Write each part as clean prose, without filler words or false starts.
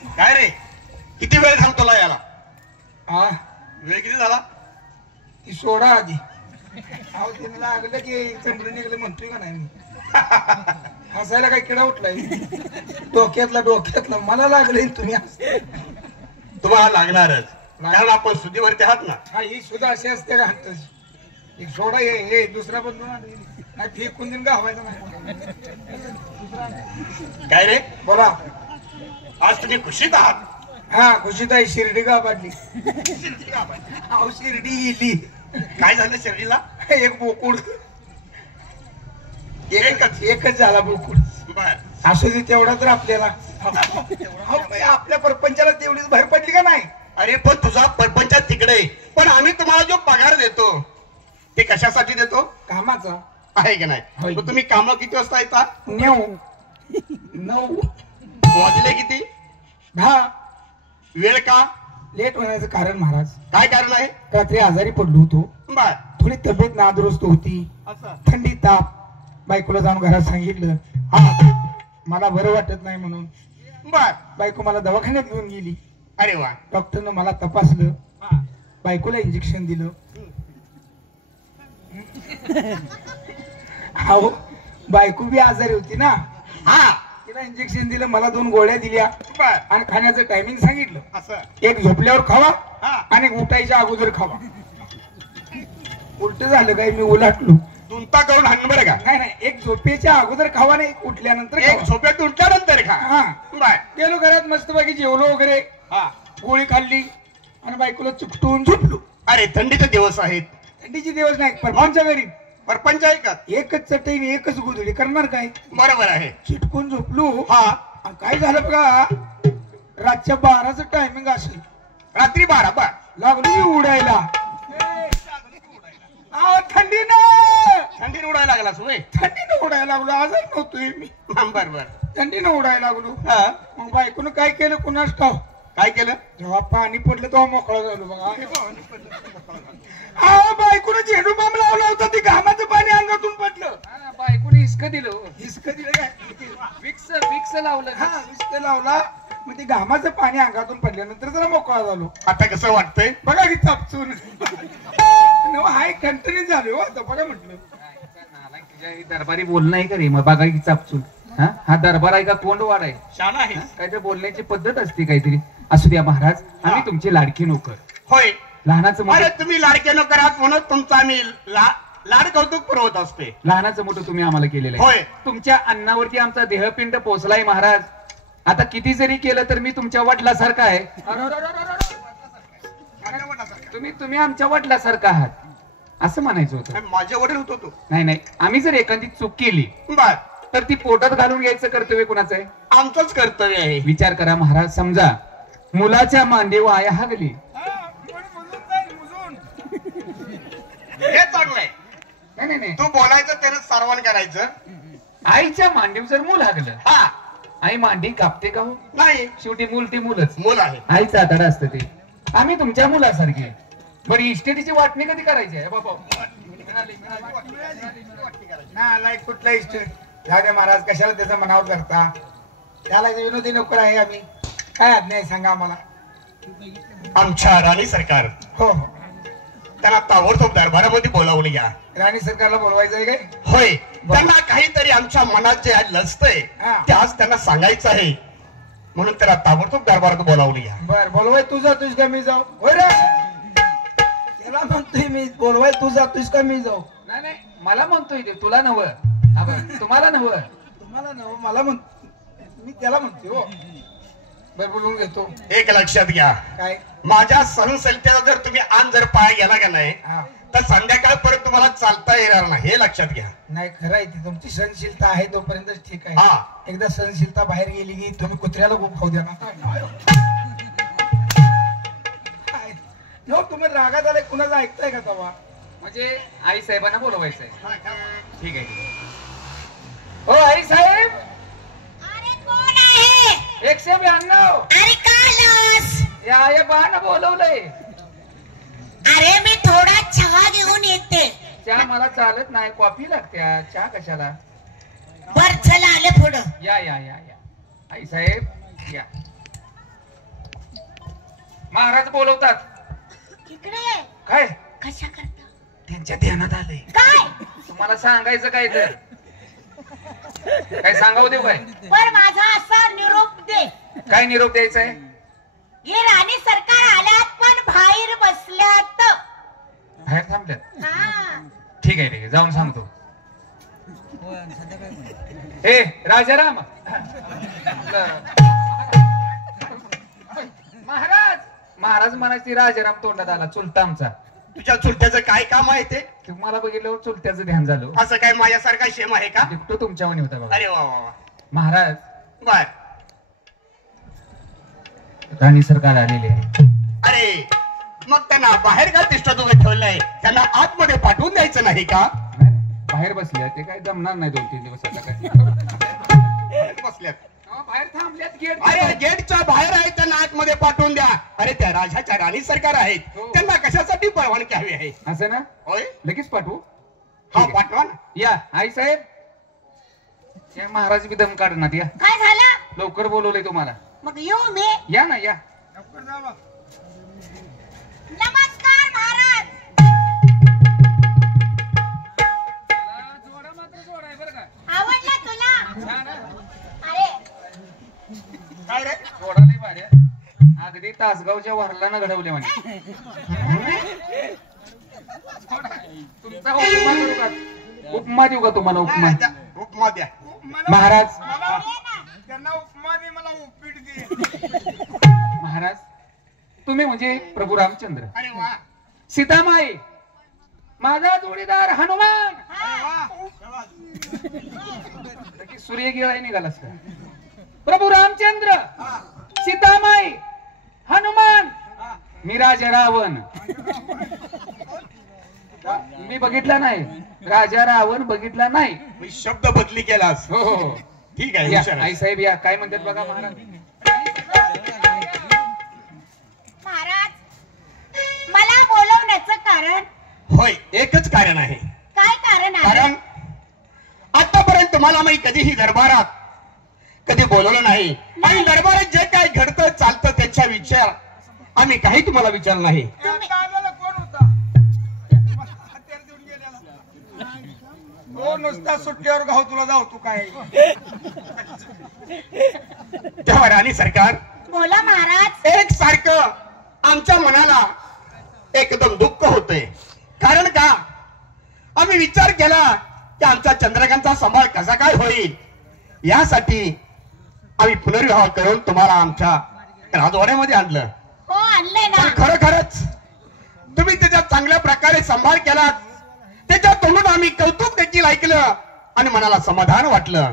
काय रे, किती वेळ झाला तुला याला? हा वेळ किती झाला? ती सोडा आधी. अहो तिने लागलं की चंद्र निघलं म्हणतोय का नाही मी. हसायला काही किडा उठलाय डोक्यातला मला लागले तुम्ही तुम्हाला लागणारच, कारण आपण सुधीवरती आहात ना. हा ही सुद्धा अशी असते का एक सोडा हे दुसरा बंधू नाही फेकून देऊन गावायचा नाही. काय रे, बोला. आज तुम्ही खुशीत आहात? हा खुशीत आहे. शिर्डी गावातली. अहो शिर्डी गेली. काय झालं शिर्डीला? एक बोकुड. एकच झाला बोकुड. बर, असू दे तेवढा तर आपल्याला. आपल्या परपंचाला तेवढीच भर पडली का नाही? अरे पण तुझा परपंचात तिकडे, पण आम्ही तुम्हाला जो पगार देतो ते कशासाठी देतो? कामाचा आहे की नाही? मग तुम्ही काम किती वाजता येतात? 9 वाजले किती? 10. वेळ का लेट होण्याचं कारण महाराज, काय कारण आहे? रात्री आजारी पडलो होतो. बर, थोडी तब्येत नादुरुस्त होती. असं थंडी ताप. बायकोला जाऊन घरात सांगितलं मला बरं वाटत नाही म्हणून. बर, बायको मला दवाखान्यात घेऊन गेली. अरे वा. डॉक्टरनं मला तपासलं. बायकोला इंजेक्शन दिलं. अहो बायको बी आजारी होती ना. हा, तिला इंजेक्शन दिलं, मला 2 गोळ्या दिल्या बर, आणि खाण्याचं टायमिंग सांगितलं. असं. एक झोपल्यावर खावा हा, आणि उठायच्या अगोदर खावा. उलट झालं काय, मी उलटलो. दुंता करून हाण बरं का. नाही एक झोपेच्या अगोदर खावा नाही, उठल्यानंतर एक झोपेत उठल्यानंतर खा. हा. बर, गेलो घरात मस्तपैकी जेवलो वगैरे, हा. गोळी खाल्ली आणि बायकोला चुकटून झोपलो. अरे थंडीचे दिवस आहेत. थंडीचे दिवस नाही, परपंच घरी परपंच आहे का? एकच चटई एकच गोधडी करणार काय. बरोबर आहे. चिटकून झोपलो. हा, आणि काय झालं बघा, रातच्या 12चं टायमिंग असेल. रात्री 12. बर, लागलो मी उडायला. थंडीने उडायला लागला होय? थंडीनं उडायला लागलो. आजार नव्हतोय मी. बर बर. थंडीनं उडायला लागलो. हा, मग बायकोनं काय केलं कुणास ठाव. काय केलं? जेव्हा पाणी पडलं तेव्हा मोकळा झालो बघा. बायकोनं झेंडू बांब लावला होता, ते घामाचं पाणी अंगातून पडलं. बायकोने हिसकं दिलं. हिसकं दिलं काय? विक्स लावलं. हा हिसकं लावला. मग ते घामाचं पाणी अंगातून पडल्यानंतर जरा मोकळा झालो. आता कसं वाटतंय? बघा की चापचून. हाय कंटिन्यू झालो आता बघा म्हटलं. दरबारी बोलणं आहे का रे? मग बघा की चापचून. हा दरबार आहे का कोंडवाड आहे? शान आहे. काय तर बोलण्याची पद्धत असते काहीतरी. असू द्या महाराज, आम्ही तुमचे लाडके नोकर. होय. लहानाचं अरे मोठं, तुम्ही लाडके नोकर आहात म्हणून तुमचा आम्ही लाड कौतुक पुरवत असते. लहानाचं मोठं तुम्ही आम्हाला केलेलं होय. आहे. तुमच्या अन्नावरती आमचा देहपिंड पोचलाय महाराज. आता किती जरी केलं तर मी तुमच्या वडिलासारखा आहे. तुम्ही आमच्या वडिलासारखा आहात असं म्हणायचं होतं. माझे वडील होतो तू. नाही, आम्ही जर एखादी चूक केली बर, तर ती पोटात घालून घ्यायचं कर्तव्य कुणाचं आहे? आमचंच कर्तव्य आहे. विचार करा महाराज. समजा मुलाच्या मांडी वाया हागली. हे चांगलं आहे. नाही, तू बोलायचं त्यानं सारवण करायचं. आईच्या मांडीवर जर मूल हागलं, हा, आई मांडी कापते का हो? नाही, शेवटी मूल ती मुलच. मूल आहे. आईचं आतडा असतं ते. आम्ही तुमच्या मुलासारखे. बरं इस्टेटीची वाटणी कधी करायची आहे बाबा? नाही कुठला इष्ट जाऊ दे महाराज, कशाला त्याचं मनावर करता. त्याला विनोदी नोकर आहे आम्ही. काय आज्ञा आहे सांगा आम्हाला. आमच्या राणी सरकार हो त्यांना ताबडतोब दरबारामध्ये बोलावून घ्या. राणी सरकारला बोलवायचं आहे काय? होय. त्यांना काहीतरी आमच्या मनात जे लसतंय ते आज त्यांना सांगायचं आहे, म्हणून त्याला ताबडतोब दरबारात बोलावून घ्या. बर बोलवाय तू जातोस का मी जाऊ? होय रे, त्याला म्हणतोय मी. बोलवाय तू जातोस का मी जाऊ? नाही मला म्हणतोय ते. तुला नव, तुम्हाला नव. तुम्हाला नव मला म्हण. मी त्याला म्हणतोय. हो बर बोलवून घेतो. एक लक्षात घ्या, काय? माझ्या सहनशीलतेला जर तुम्ही आण जर पाय गेला का नाही हा तर संध्याकाळपर्यंत तुम्हाला चालता येणार नाही. हे लक्षात घ्या. नाही खरं आहे ती तुमची सहनशीलता आहे तोपर्यंत ठीक आहे. हा, एकदा सहनशीलता बाहेर गेली की तुम्ही कुत्र्याला खूप खाऊ द्या ना. नो तुम्ही रागात आलाय, कुणाचं ऐकताय का तेव्हा? म्हणजे आई साहेबांना बोलवायचंय. ठीक आहे. हो आई साहेब. अरे कोण आहे? 192. अरे कालस. या बाण बोलवलंय. अरे मी थोडा चहा घेऊन येते. चहा मला चालत नाही, कॉफी लागते. चहा कशाला? बर चला आले पुढं. या आई साहेब या. महाराज बोलवतात. इकडे ये. काय कशा करता? त्यांच्या ध्यानात आलंय. काय? तुम्हाला सांगायचं काय तर काय सांगावं देऊ काय? पण माझा असा निरोप दे. काय निरोप द्यायचा आहे? हे राणी सरकार आल्यात पण बाहेर बसल्यात. बाहेर थांबल्यात. हा. ठीक आहे जाऊन सांगतो. ए राजाराम महाराज महाराज म्हणायची राजाराम तोंडात आला. चुलता आमचा. तुझ्या चुलत्याचं काय काम आहे ते? तुम्हाला बघितल्यावर चुलत्याचं ध्यान झालं. असं काय माझ्यासारखा शेम आहे का? दिखतो तुमच्यावर होता बघा. अरे वा वा वा. महाराज बर. राणी सरकार आलेले आहे. अरे मग त्यांना बाहेर का तिष्ठत उभे ठेवलंय? त्यांना आतमध्ये पाठवून द्यायचं नाही का? बाहेर बसले ते काय जमणार नाही 2-3 दिवस आता काय बसल्यात. बाहेर थांबल्यात गेट. अरे गेटच्या बाहेर आहे, त्यांना आतमध्ये पाठवून द्या. अरे त्या राजाच्या राणी सरकार आहेत, हो. त्यांना कशासाठी परवानगी हवी आहे? असं ना होय लगेच पाठवू. हा ठीक आहे. पाठवा ना. या आई साहेब या महाराज बी दम काढणार. या काय झालं? लवकर बोलवलंय तुम्हाला. मग येऊ मी. या ना या. नमस्कार महाराज. आवडला तुला? अरे काय रे? थोडा नाही भारी आहे. अगदी तासगावच्या वरलानं घडवले म्हणजे. तुमचा उपमा देऊ का? उपमा देऊ का तुम्हाला? उपमा उपमा द्या. महाराज त्यांना उपमा दे, मला उपीट दे. महाराज तुम्ही म्हणजे प्रभू रामचंद्र. अरे वा. सीतामाई माझा जोडीदार हनुमान. सूर्य गिळाय निघालास का? प्रभू रामचंद्र सीतामाई हनुमान मी राजा रावण. मी बघितला नाही. राजा रावण बघितला नाही. मी शब्द बदली केलास. हो हो ठीक आहे. या हुशार आहे. आई साहेब या. काय म्हणतात बघा महाराज. महाराज मला बोलवण्याचं कारण? होय एकच कारण आहे. काय कारण आहे? कारण आतापर्यंत तुम्हाला मी कधीही दरबारात कधी बोलवलं नाही आणि दरबारात जे काय घडतं चालतं त्याच्या विचार आम्ही काही तुम्हाला विचारलं नाही. कोण होता? हत्यार देऊन गेलेला. हो नुसता सुट्टीवर गाव तुला जाऊ तू काय. तेव्हा राणी सरकार बोला महाराज. एक सारखं आमच्या मनाला एकदम दुःख होतंय. कारण का? आम्ही विचार केला की आमच्या चंद्रकांतचा सांभाळ कसा काय होईल, यासाठी आम्ही पुनर्विवाह करून तुम्हाला आमच्या राजवाड्यामध्ये आणलं. हो आणलंय ना. पण खरोखरच तुम्ही त्याच्या चांगल्या प्रकारे सांभाळ केलात. त्याच्या तोंडून आम्ही कौतुक देखील ऐकलं आणि मनाला समाधान वाटलं.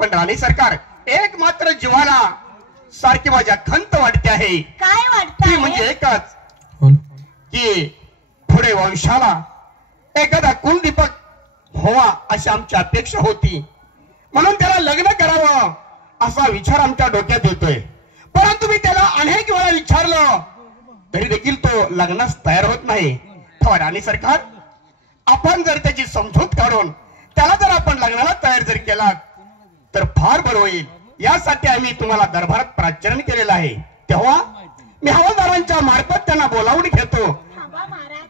पण राणी सरकार एक मात्र जीवाला सारखी माझ्या खंत वाटते आहे. काय ती वाटतं? म्हणजे एकच की पुढे वंशाला एखादा कुलदीपक व्हावा अशी आमची अपेक्षा होती. म्हणून त्याला लग्न करावं असा विचार आमच्या डोक्यात येतोय. परंतु मी त्याला अनेक वेळा विचारलं तरी देखील तो लग्नास तयार होत नाही. तेव्हा राणी सरकार आपण जर त्याची समजूत काढून त्याला जर आपण लग्नाला तयार जर केला तर फार बरं होईल. यासाठी आम्ही तुम्हाला दरबारात प्राचारण केलेलं आहे. तेव्हा मी हवालदारांच्या मार्फत त्यांना बोलावून घेतो. थांबा महाराज.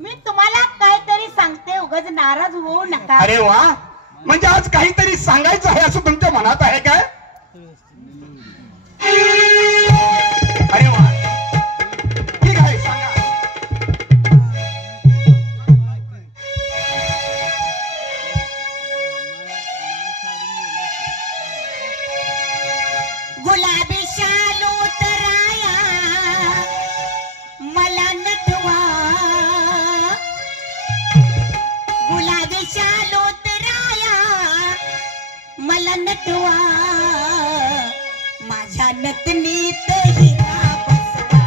मी तुम्हाला काहीतरी सांगते, उगाच नाराज होऊ नका. अरे वा. म्हणजे आज काहीतरी सांगायचं आहे असं तुमच्या मनात आहे काय? अरे वा. ठीक आहे सांगा. गुलाबी शालू तराया मला नटवा. गुलाबी शालू तराया मला नटवा. माझ्या नतनीत हिरा बसवा.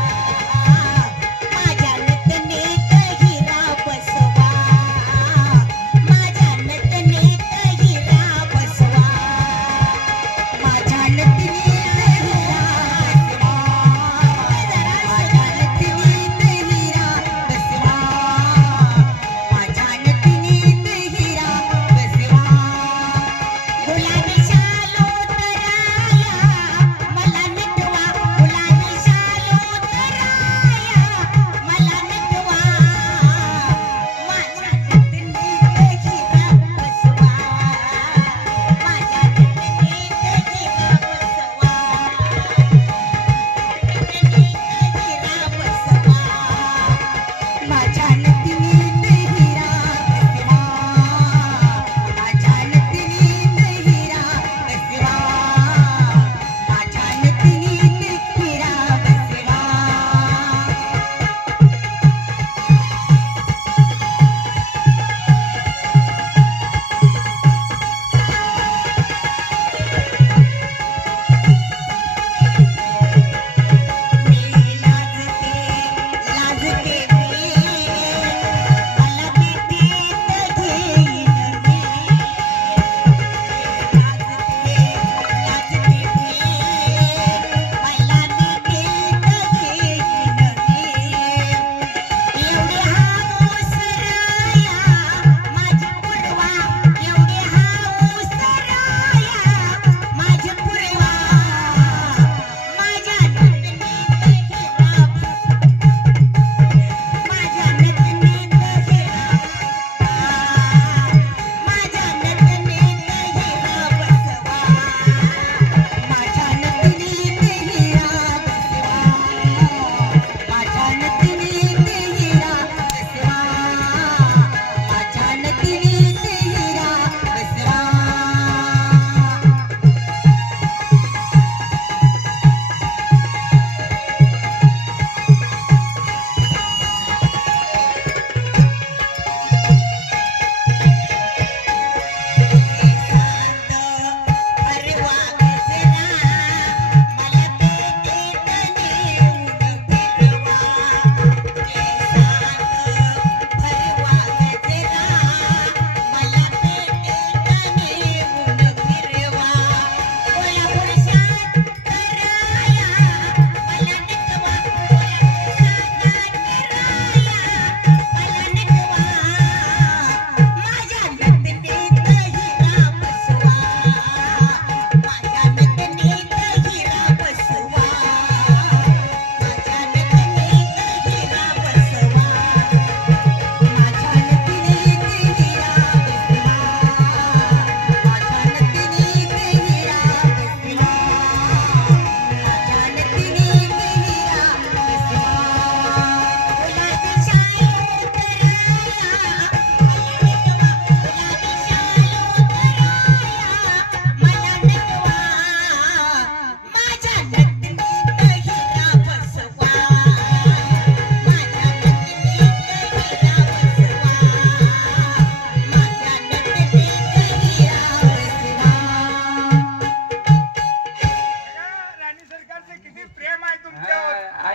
माझ्या नतनीत हिरा बसवा. माझ्या नतनीत हिरा बसवा. माझ्या नतनीत हिरा बसवा. माझ्या नतनीत हिरा बसवा. माझ्या नतनीत हिरा बसवा. गुलाबी शालू तराया मला नटवा. गुलाबी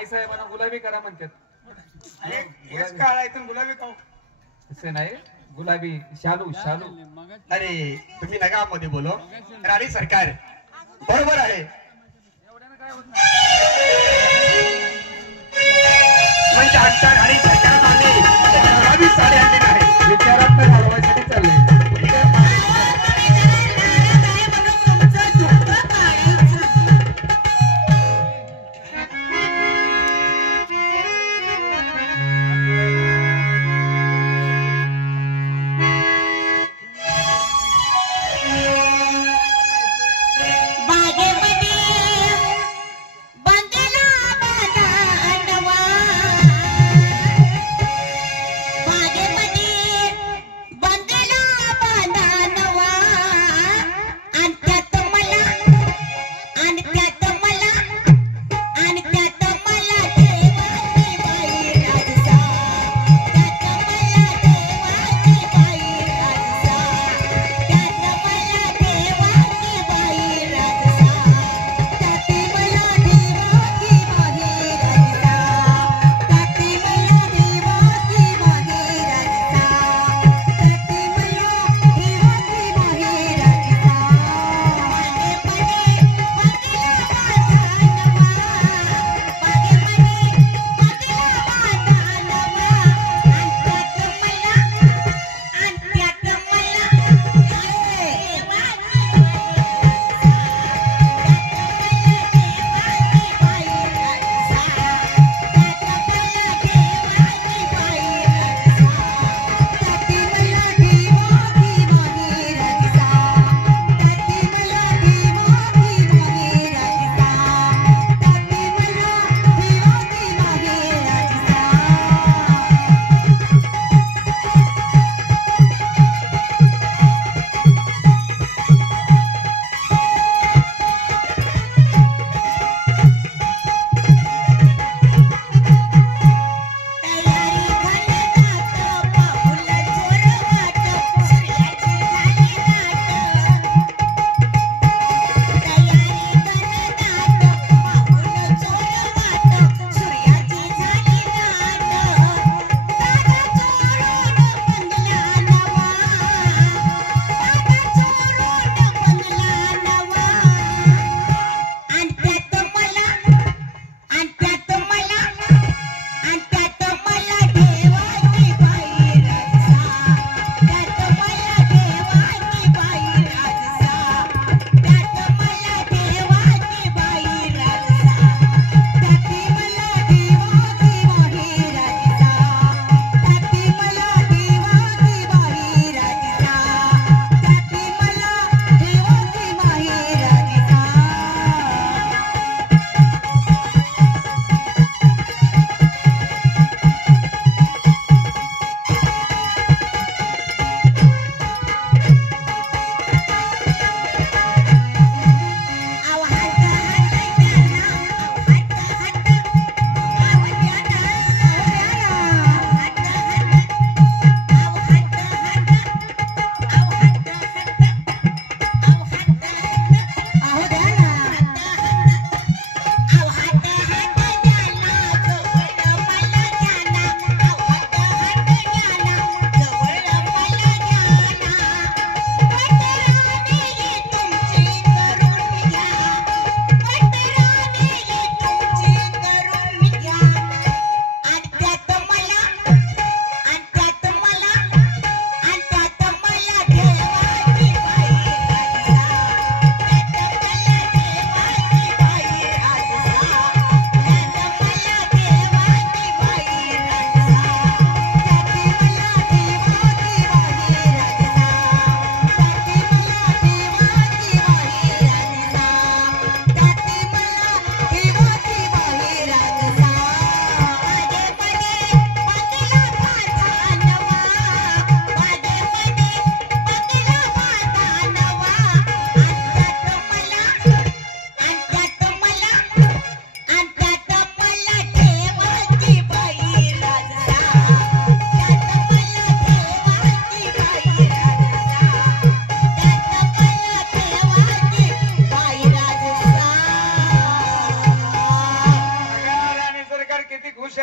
आई साहेबांना गुलाबी करा म्हणतात. हेच काळ आहे तुम्ही गुलाबी खाऊ. तसे नाही, गुलाबी शालू शालू. अरे तुम्ही नका मध्ये बोलो. राणी सरकार बरोबर आहे. म्हणजे आमच्या राणी सरकारने गुलाबी साडी आणलेली आहे. विचारात घालवायसाठी चाललंय.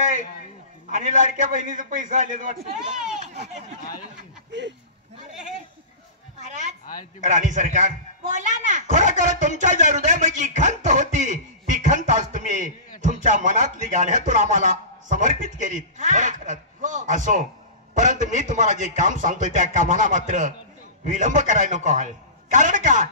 आहे आणि लाडक्या बहिणीचे पैसे आलेत वाटतं. महाराज राणी सरकार, बोला ना. खरोखर तुमच्या ज्या हृदयामध्ये खंत होती ती खंत आज तुम्ही तुमच्या मनातली गाण्यातून आम्हाला समर्पित केलीत. खरोखरच हो. असो, परंतु मी तुम्हाला जे काम सांगतोय त्या कामाला मात्र विलंब करायला नको आहे. कारण का,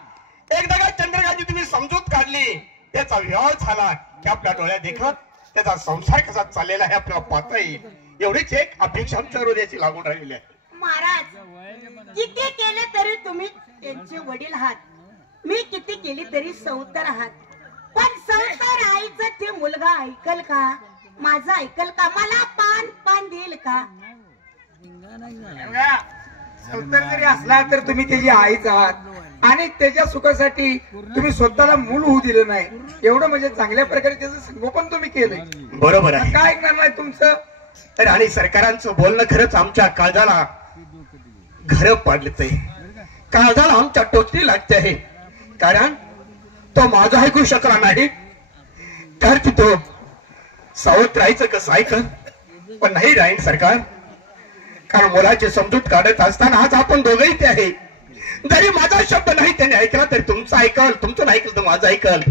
एकदा का चंद्रकांतची तुम्ही समजूत काढली, त्याचा विवाह झाला की आपल्या डोळ्यात देखत त्याचा संसार कसा चाललेला आहे आपल्याला पाहता येईल. एवढीच एक अपेक्षा आमच्या हृदयाची लागून राहिलेली आहे. महाराज किती केले तरी तुम्ही त्यांचे वडील आहात, मी किती केली तरी सौतर आहात. पण सौतर आईचं ते मुलगा ऐकल का, माझं ऐकल का, मला पान देईल का? सौतर जरी असला तर तुम्ही त्याची आईच आहात आणि त्याच्या सुखासाठी तुम्ही स्वतःला मूल होऊ दिलं नाही. एवढं म्हणजे चांगल्या प्रकारे त्याचं संगोपन तुम्ही केलंय. बरोबर आहे. काय ऐकणार नाही तुमचं? राणी सरकारांचं बोलणं खरंच आमच्या काळजाला घर पाडलंय, काळजाला आमच्या टोचली लागते आहे. कारण तो माझं ऐकू शकला नाही, तर तो सावध राहायचं कसं ऐकल. पण नाही राहीन सरकार, कारण मुलाची समजूत काढत असताना आज आपण दोघंही ते आहे. जरी माझा शब्द नाही त्याने ऐकला तरी तुमचं ऐकल, तुमचं ऐकल तर माझं ऐकल.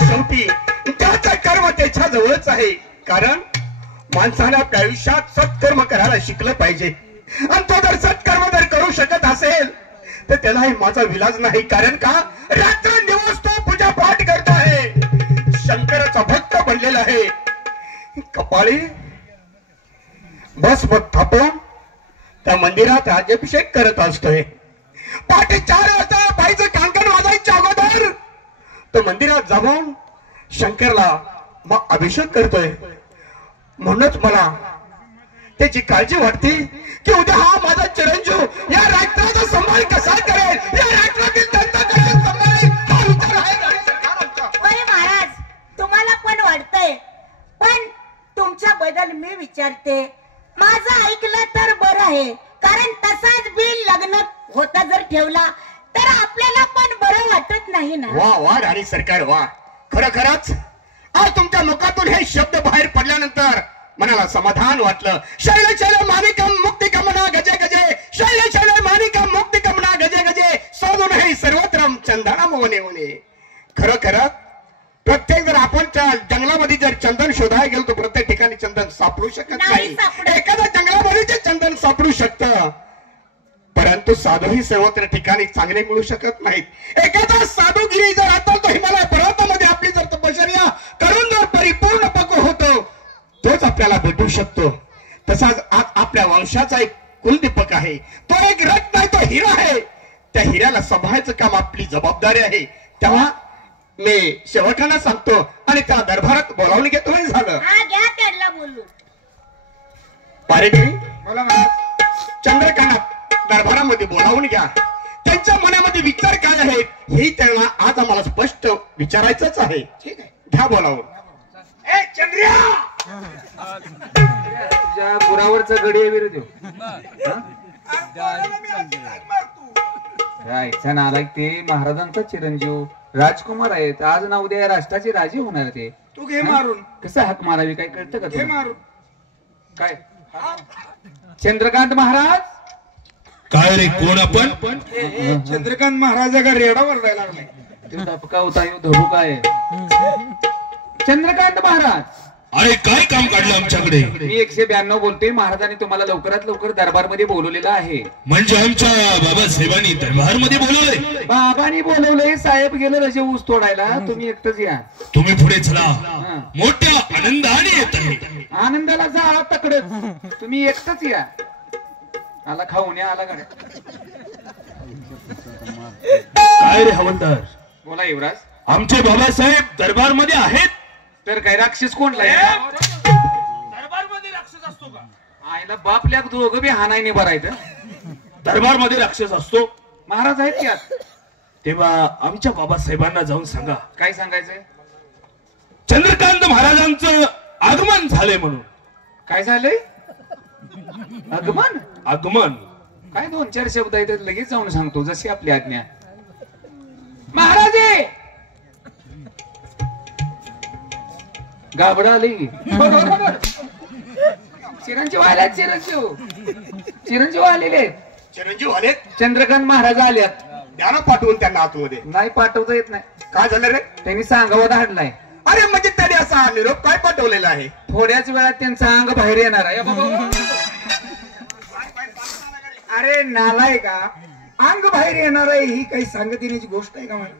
शेवटी त्याचं कर्म त्याच्या जवळच आहे. कारण माणसाने आपल्या आयुष्यात सत्कर्म करायला शिकलं पाहिजे आणि तो जर सत्कर्म जर करू शकत असेल तर त्यालाही माझा विलाज नाही. कारण का, रात्रंदिवस तो पूजा पाठ करत आहे, शंकराचा भक्त बनलेला आहे. कपाळी बस मग थापून त्या मंदिरात राज्याभिषेक करत असतोय. पहाटे 4 वाजता बाईचं कांकण वाजायच्या अगोदर तो मंदिरात जाऊन शंकरला मग अभिषेक करतोय. म्हणूनच मला त्याची काळजी वाटते की उद्या हा माझा चिरंजीव या राष्ट्राचा सांभाळ कसा करेल, या राष्ट्रातील जनता कसा सांभाळेल, हा विचार आहे राणी सरकारांचा. होय महाराज, तुम्हाला पण वाटतंय, पण तुमच्या बद्दल मी विचारते. माझं ऐकलं तर बरं आहे, कारण तसाच बिल लग्न होता जर ठेवला तर आपल्याला पण बरं वाटत नाही ना. वा वा राणी सरकार वा, खरोखरच आज तुमच्या मुखातून हे शब्द बाहेर पडल्यानंतर मनाला समाधान वाटलं. शैल शैल माणिकम मुक्ती कमना गजे गजे, शैल शैल माणिकम मुक्ती कमना गजे गजे, साधू नाही सर्वत्रम चंदना मोने होणे. खरोखरच प्रत्येक जर आपण जंगलामध्ये जर चंदन शोधायला गेलो तर प्रत्येक ठिकाणी चंदन सापडू शकत नाही. एखाद्या जंगलामध्ये जे चंदन सापडू शकतं, परंतु साधूही सर्वत्र ठिकाणी चांगले मिळू शकत नाहीत. एखादा साधूगिरी जर आता तो हिमालय पर्वतामध्ये आपली जर तपश्चर्या करून जर परिपूर्ण पक्व होतो, तोच आपल्याला भेटू शकतो. तसाच आज आपल्या वंशाचा एक कुलदीपक आहे, तो एक रत्न आहे, तो हिरा आहे. त्या हिऱ्याला सांभाळायचं काम आपली जबाबदारी आहे. तेव्हा मी शेवटाला सांगतो आणि त्या दरबारात बोलावून घेतो. झालं हा, घ्या त्यांना बोलू. पारेकरी बोला महाराज. चंद्रकांत दरबारामध्ये बोलावून घ्या. त्यांच्या मनामध्ये विचार काय आहेत हे त्यांना आज आम्हाला स्पष्ट विचारायचंच आहे. ठीक आहे, घ्या बोलावून. ए चंद्रिया, तुझ्या पुरावरचा गडी आहे विरोधी इच्छा नालायक. ते महाराजांचा चिरंजीव राजकुमार आहेत. आज ना उद्या या राष्ट्राचे राजे होणार ते. तू घे मारून. कसं हाक मारावी काय कळतं का घे तुला? मारून. काय चंद्रकांत महाराज, काय रे कोण आपण? चंद्रकांत महाराजा का रेडा वरडायला लागलाय. तो धपका होता येऊ धरू काय चंद्रकांत महाराज, अरे काय काम काढलं आमच्याकडे? मी 192 बोलतोय. महाराजांनी तुम्हाला लवकरात लवकर दरबारमध्ये बोलवलेलं आहे. म्हणजे आमच्या बाबासाहेबांनी दरबारमध्ये बोलवले? बाबांनी बोलवलंय. साहेब गेले रजे ऊस तोडायला, तुम्ही एकटंच या. तुम्ही पुढे चला, मोठ्या आनंदाने येत आहे. आनंदाला जा तकडच, तुम्ही एकटंच या. आला खाऊन या, आला गाड्या. काय रे हवलदार? बोला युवराज. आमचे बाबासाहेब दरबारमध्ये आहेत. तर काय राक्षस कोणला दरबारमध्ये राक्षस असतो का? आईला बापल्या दोघं बी हानाईने भरायचं. दरबारमध्ये राक्षस असतो? महाराज आहेत यात. तेव्हा आमच्या बाबासाहेबांना जाऊन सांगा. काय सांगायचंय? चंद्रकांत महाराजांचं आगमन झालंय म्हणून. काय झालंय? आगमन? आगमन काय 2-4 शब्द आहेत लगेच जाऊन सांगतो, जशी आपली आज्ञा. महाराजे गाबडा आली. चिरंजीव आल्यात. चिरंजीव आलेले आहेत. चिरंजीव आले. चंद्रकांत महाराज आल्यात. द्या ना पाठवून त्यांना आतमध्ये. नाही पाठवता येत नाही. काय झालं रे? त्यांनी सांगावं धाडलाय. अरे म्हणजे त्याने असा निरोप काय पाठवलेला आहे? थोड्याच वेळात त्यांचं अंग बाहेर येणार आहे. अरे नालाय का, अंग बाहेर येणार आहे ही काही सांगत येण्याची गोष्ट आहे का मला?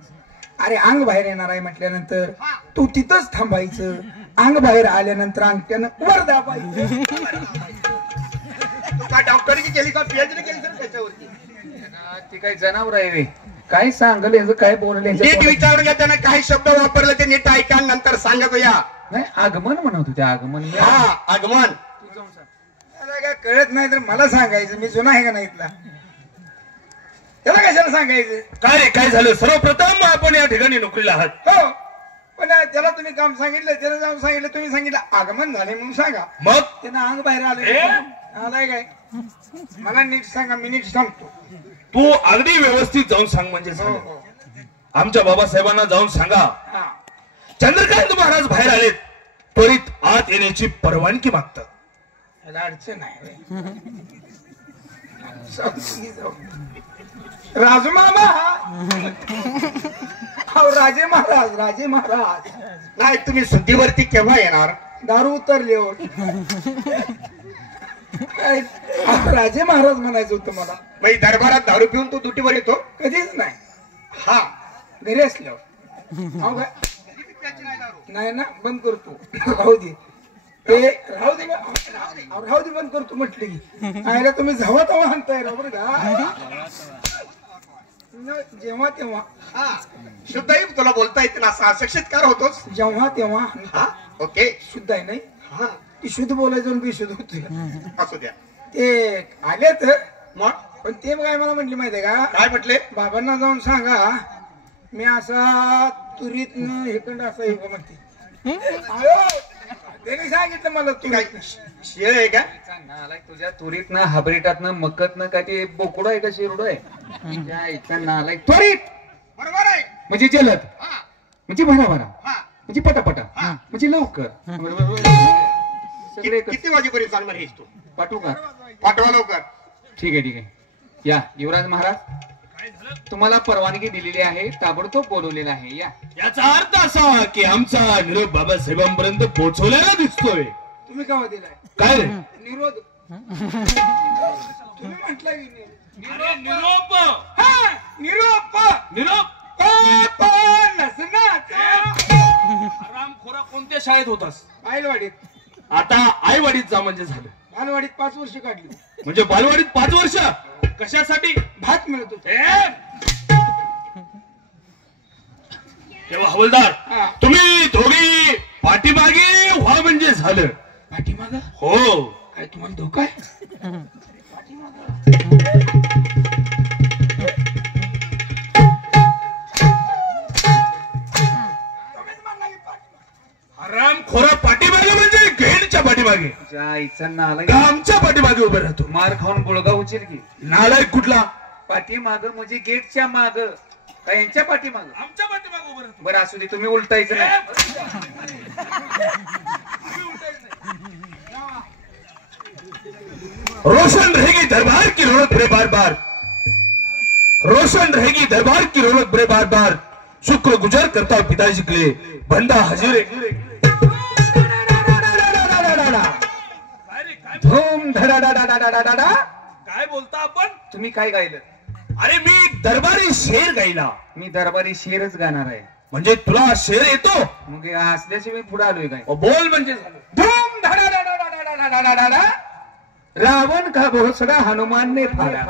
अरे अंग बाहेर येणार आहे म्हटल्यानंतर तू तिथंच थांबायचं. अंग बाहेर आल्यानंतर अंगठ्यानं वर दाबायचं. तू काय डॉक्टरची केली का पीएचडी केली सर त्याच्यावरती? ती काय जनावर आहे वे. काय सांगल याचं काय बोलले. नीट विचारून घ्या. त्यानं काही शब्द वापरले ते नीट ऐका नंतर सांगतो या. नाही आगमन म्हणत होते. आगमन. हा आगमन. त्याला काय कळत नाही तर मला सांगायचं. मी जुना आहे का नाही इथला? त्याला कशाला सांगायचं? काय रे काय झालं? सर्वप्रथम आपण या ठिकाणी नोकरीला आहात. हो पण त्याला तुम्ही काम सांगितलं, त्याला जाऊन सांगितलं, तुम्ही सांगितलं आगमन झाले म्हणून सांगा. मग त्यानं अंग बाहेर आले. आलाय काय? मला नीट सांगा, मी नीट सांगतो. तू अगदी व्यवस्थित जाऊन सांग म्हणजे हो झालं. हो आमच्या बाबासाहेबांना जाऊन सांगा हा. चंद्रकांत महाराज बाहेर आलेत. त्वरित आत येण्याची परवानगी मागतात. त्याला अडचण आहे. राजू मामा. राजे महाराज. राजे महाराज नाही तुम्ही सुट्टीवरती केव्हा येणार? दारू उतरले हो. राजे महाराज म्हणायचं होतं मला. म्हणजे दरबारात दारू पिऊन तू दुटीवर येतो? कधीच नाही. हा घरी असल्यावर अहो काय नाही ना, बंद करतो. राहू दे ते, राहू दे राहू दे, बंद करतो म्हटलं की. आयला तुम्ही जेव्हा तेव्हा आणताय बरं का? जेव्हा तेव्हा. हा शुद्धही तुला बोलता येते ना, असा अशिक्षितकार होतोच. जेव्हा तेव्हा. हा ओके. शुद्ध आहे नाही? हा ती शुद्ध बोलायचं आणि शुद्ध होतोय. असू द्या. ते आले तर मग पण ते काय मला म्हटले माहितीये का? काय म्हटले? बाबांना जाऊन सांगा मी असा तुरीत हेकंड असा हे म्हणते. त्यांनी सांगितलं मला तू काय तुरीत. शेळ आहे का? तुझ्या तुरीत ना हाबरेटात ना मकत ना काय ते बोकडो आहे का शिरडो आहे? तुझ्या इथं नालायक. त्वरित बरोबर आहे. म्हणजे जलद, हा म्हणजे भराभरा, हा. म्हणजे पटापटा, हा. म्हणजे लवकर. सगळे किती वाजेपर्यंत चालणार हेच तू? पाठवू का? पाठवा लवकर. ठीक आहे ठीक आहे. या युवराज महाराज, तुम्हाला परवानगी दिलेली आहे. ताबडतोब बोलवलेला आहे. या. याचा अर्थ असा की आमचा निरोप बाबासाहेबांपर्यंत पोहोचवलेला दिसतोय. तुम्ही का दिलाय काय रे? निरोध? तुम्ही म्हटलं की अरे निरोप. हा, निरोप. निरोप. आरामखोरा कोणत्या शाळेत होतास? बालवाडीत. आता आईवाडीत जा म्हणजे झालं. बालवाडीत 5 वर्ष काढली. म्हणजे बालवाडीत 5 वर्ष कशासाठी? भात मिळत होता. तेव्हा हवलदार हा. तुम्ही दोघी पाठीमागे व्हा म्हणजे झालं. पाठीमाग हो. काय तुम्हाला धोका आहे? आरामखोरा पाठीमागे म्हणजे गेटच्या पाठीमागे तुझ्या इच्छा नालायक. का आमच्या पाठीमागे उभे राहतो? मार खाऊन गुळगा उचल की. नालायक कुठला? पाठीमाग म्हणजे गेटच्या माग का यांच्या पाठीमाग? आमच्या पाठीमागे उभे राहतो. बरं असू दे, तुम्ही उलटायचं नाही. रोशन रहेगी दरबार की रौनक बड़े बार बार. रोशन रहेगी दरबार की रौनक बड़े बार बार. शुक्र गुजर करता हूं पिताजी के लिए. बंदा हजूर. धूम धडाडाडाडाडाडा. काय बोलता आपण? तुम्ही काय गायलं? अरे मी दरबारी शेर गायला. मी दरबारी शेरच गाणार आहे. म्हणजे तुला शेर येतो? मग हे असल्याचे मी पुढे आलोय काय? बोल म्हणजे झालं. धूम धडाडाडाडाडाडाडाडा. रावण का भोसड़ा हनुमान ने फाड़ा.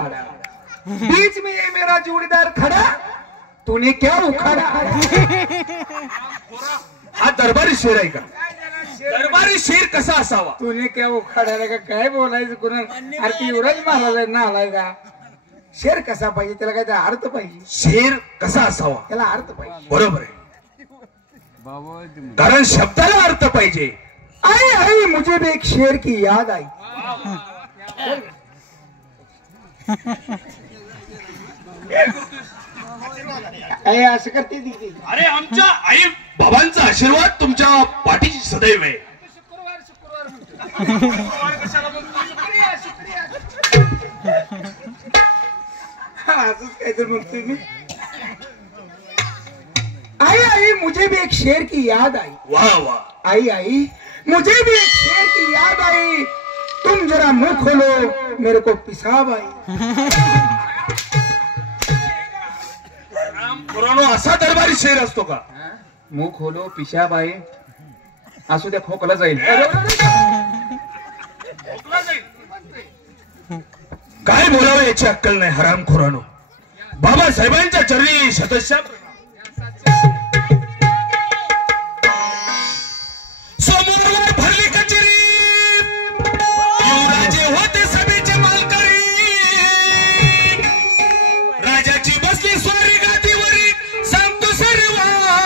बीच में ये मेरा जोड़ीदार खड़ा, तूने क्या उखाड़ा? हा दरबारी शेर आहे का? दरबारी शेर कसा असावा? तुने क्या उखाडायला का काय बोलायचं कोणा? अरे ती युवराज महाराजांना आलाय का? शेर कसा पाहिजे त्याला काय अर्थ पाहिजे. शेर कसा असावा? त्याला अर्थ पाहिजे. बरोबर आहे. कारण शब्दाला अर्थ पाहिजे. आई आई मुझे भी एक शेर की याद आई. अरे असं करते ती. अरे आमच्या आई बाबांचा आशीर्वाद तुमच्या पाठीशी सदैव आहे. असंच काहीतरी म्हणतोय मी. आई आई मुझे भी एक शेर की याद आई. वाह वाह. आई आई मुझे भी एक शेर की याद आई. तुम जरा मुंह खोलो मेरे को पिसाब आई. पुराणो असा दरबारी शेर असतो का? मुख खोलो पिशाब आहे. असू द्या, खोकला जाईल. काय बोलावं याची अक्कल नाही हरामखोरानो. बाबासाहेबांच्या चरणी शतशः समोर भरली कचेरी. युवराजे होते सभेचे मालकरी. राजाची बसली स्वारी गादीवरी. सांगतो सर्वाला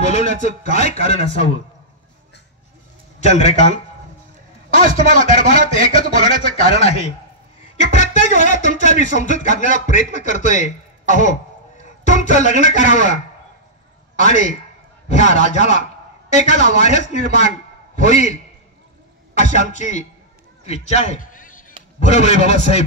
बोलवण्याचं काय कारण असावं? चंद्रकांत, आज तुम्हाला दरबारात एकच बोलवण्याचं कारण आहे की प्रत्येक वेळा तुमच्या मी समजूत घालण्याचा प्रयत्न करतोय. अहो, तुमचं लग्न करावं आणि ह्या राजाला एखादा वारस निर्माण होईल अशी आमची इच्छा आहे. बरोबर आहे बाबासाहेब.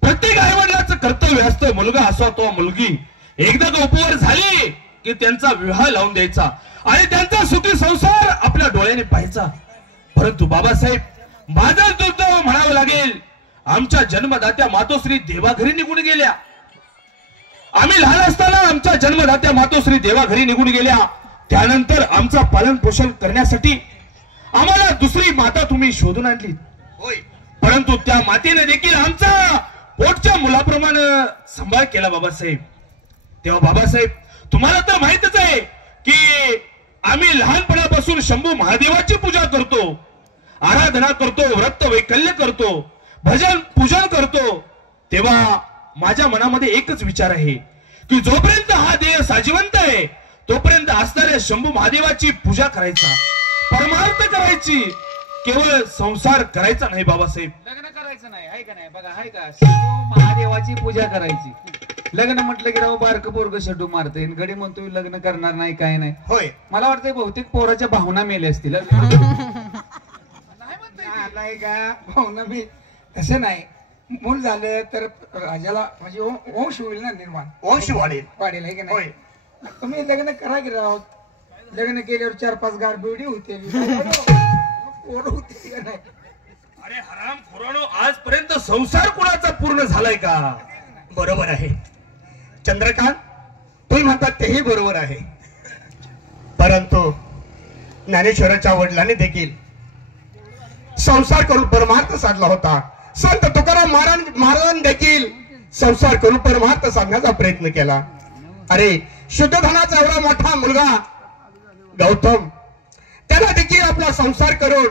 प्रत्येक आईवडिलाचं कर्तव्य असतं, मुलगा असो तो मुलगी एकदा उपवर झाली की त्यांचा विवाह लावून द्यायचा आणि त्यांचा सुखी संसार आपल्या डोळ्याने पाहायचा. परंतु बाबासाहेब, माझं दुर्दैव म्हणावं लागेल, आमच्या जन्मदात्या मातोश्री देवाघरी निघून गेल्या. आम्ही लहान असताना आमच्या जन्मदात्या मातोश्री देवाघरी निघून गेल्या. त्यानंतर आमचा पालन पोषण करण्यासाठी आम्हाला दुसरी माता तुम्ही शोधून आणली. होय, परंतु त्या मातेने देखील आमचा पोटच्या मुलाप्रमाणे सांभाळ केला बाबासाहेब. तेव्हा बाबासाहेब, तुम्हाला तर माहितच आहे की आम्ही लहानपणापासून शंभू महादेवाची पूजा करतो, आराधना करतो, व्रत वैकल्य करतो, भजन पूजन करतो. तेव्हा माझ्या मनामध्ये एकच विचार आहे की जोपर्यंत हा देह साजिवंत आहे तोपर्यंत असणाऱ्या शंभू महादेवाची पूजा करायचा, परमार्थ करायची, केवळ संसार करायचा नाही बाबासाहेब. लग्न करायचं नाही, आहे का नाही? बघा, आहे का? शंभू महादेवाची पूजा करायची. लग्न म्हटलं की राव बारक पोरग शेडू मारते, गडी म्हणतोय लग्न करणार नाही, काय नाही. होय, मला वाटतंय बहुतेक पोराच्या भावना मेल्या असतील. नाही का भावना मी तसं नाही. मूल झालं तर राजाला म्हणजे वंश होईल ना निर्माण, वंश वाढेल. वाढेल, आहे का होय, नाही? तुम्ही लग्न करा की राव. लग्न केल्यावर 4-5 गारबिडी होते, पोरं होते का नाही? अरे हराम खोरानो, आजपर्यंत संसार कुणाचा पूर्ण झालाय का? बरोबर आहे चंद्रकांत, तुम्ही म्हणतात तेही बरोबर आहे. ज्ञानेश्वराच्या वडिलांनी देखील संसार करून परमार्थ साधला होता. संत तुकाराम महाराजांनी देखील संसार करून परमार्थ साधण्याचा प्रयत्न केला. अरे शुद्ध धनाचा एवढा मोठा मुलगा गौतम, त्याला देखील आपला संसार करून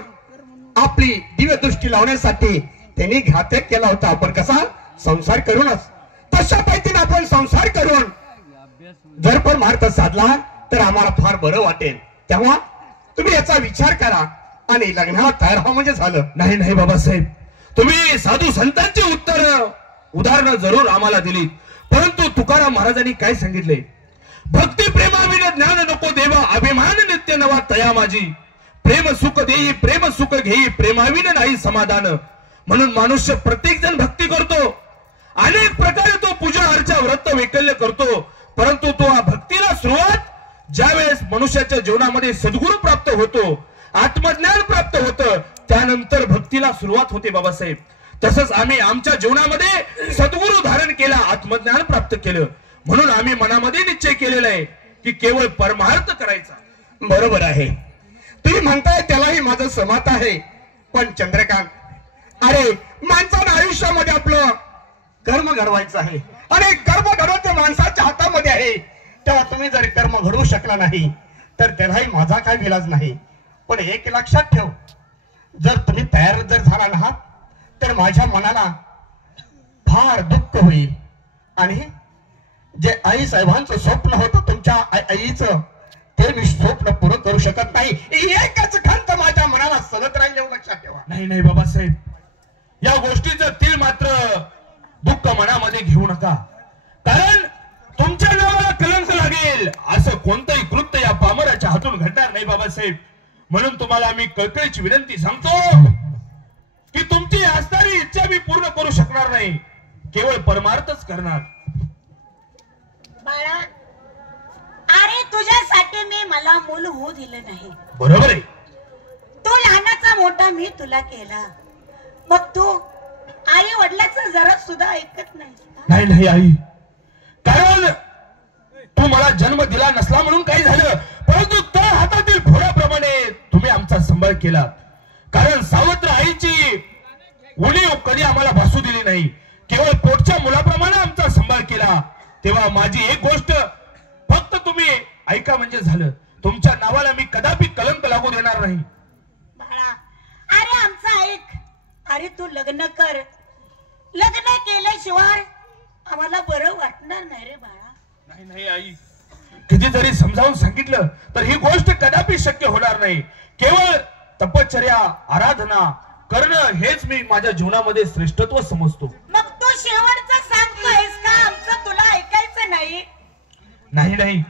आपली दिव्य दृष्टी लावण्यासाठी त्यांनी घातक केला होता. आपण कसा संसार करूनच, तशा पद्धतीने आपण संसार करून जर परमार्थ साधला तर आम्हाला फार बरं वाटेल. तेव्हा तुम्ही याचा विचार करा आणि लग्नाला तयार व्हा म्हणजे झालं. नाही नाही बाबासाहेब, तुम्ही साधू संतांची उदाहरणं जरूर आम्हाला दिली, परंतु तुकाराम महाराजांनी काय सांगितले? भक्ती प्रेमाविन ज्ञान नको देवा, अभिमान नित्य नवा तया माझी. प्रेम सुख देई प्रेम सुख घेई, प्रेमाविन नाही समाधान. म्हणून मनुष्य प्रत्येक जण भक्ती करतो, अनेक प्रकारे तो पूजा अर्चा व्रत वैकल्य करतो, परंतु तो भक्तीला सुरुवात ज्यावेळेस मनुष्याच्या जीवनामध्ये सद्गुरू प्राप्त होतो, आत्मज्ञान प्राप्त होतं, त्यानंतर भक्तीला सुरुवात होते बाबासाहेब. तसंच आम्ही आमच्या जीवनामध्ये सद्गुरू धारण केला, आत्मज्ञान प्राप्त केलं, म्हणून आम्ही मनामध्ये निश्चय केलेला आहे की केवळ परमार्थ करायचा. बरोबर आहे, तुम्ही म्हणताय त्यालाही माझं सहमत आहे. पण चंद्रकांत, अरे माणसानं आयुष्यामध्ये आपलं कर्म घडवायचं आहे आणि कर्म घडवते माणसाच्या हातामध्ये आहे. तेव्हा तुम्ही जर कर्म घडवू शकला नाही तर त्यालाही माझा काय विलाज नाही. पण एक लक्षात ठेव, जर तुम्ही तयार जर झाला नाहात तर माझ्या मनाला फार दुःख होईल आणि जे आई साहेबांचं स्वप्न होतं तुमच्या आईचं, ते मी स्वप्न पूर्ण करू शकत नाही. एकच खंत माझ्या मनाला सलत राहील, एवढं लक्षात ठेवा. नाही नाही बाबासाहेब, या गोष्टीचं तीळ मात्र दुःख मनामध्ये घेऊ नका, कारण तुमच्या नावाला कलंक लागेल असं कोणतंही कृत्य या पामराच्या हातून घडणार नाही बाबासाहेब. म्हणून तुम्हाला मी कळकळीची विनंती सांगतो की तुमची असणारी इच्छा मी पूर्ण करू शकणार नाही, केवळ परमार्थच करणार. बाळा, अरे तुझ्यासाठी मी मला मूल होऊ दिलं नाही. बरोबर आहे, तू लहानाचा मोठा मी तुला केला, मग तू आई वडिलाचं जरा सुद्धा ऐकत नाही. नाही नाही आई, कारण तू मला जन्म दिला नसला म्हणून काही झालं, परंतु त्या हातातील फोडाप्रमाणे तुम्ही आमचा सांभाळ केला. कारण सावत्र आईची उणीव कधी आम्हाला भासू दिली नाही, केवळ पोटच्या मुलाप्रमाणे आमचा सांभाळ केला. तेव्हा माझी एक गोष्ट फक्त तुम्ही ऐका म्हणजे झालं, तुमच्या नावाला मी कदापि कलंक लागू देणार नाही. बाळा, अरे आमचं ऐक. अरे तू लग्न कर, लग्न केल्याशिवाय आम्हाला बरं वाटणार नाही रे बाळा. नाही नाही आई, किती जरी समजावून सांगितलं तर ही गोष्ट कदापि शक्य होणार नाही. केवळ तपश्चर्या आराधना करणं हेच मी माझ्या जीवनामध्ये श्रेष्ठत्व समजतो. मग तू शेवटचं सांगतोयस का आमचं तुला ऐकायचं नाही? नाही नाही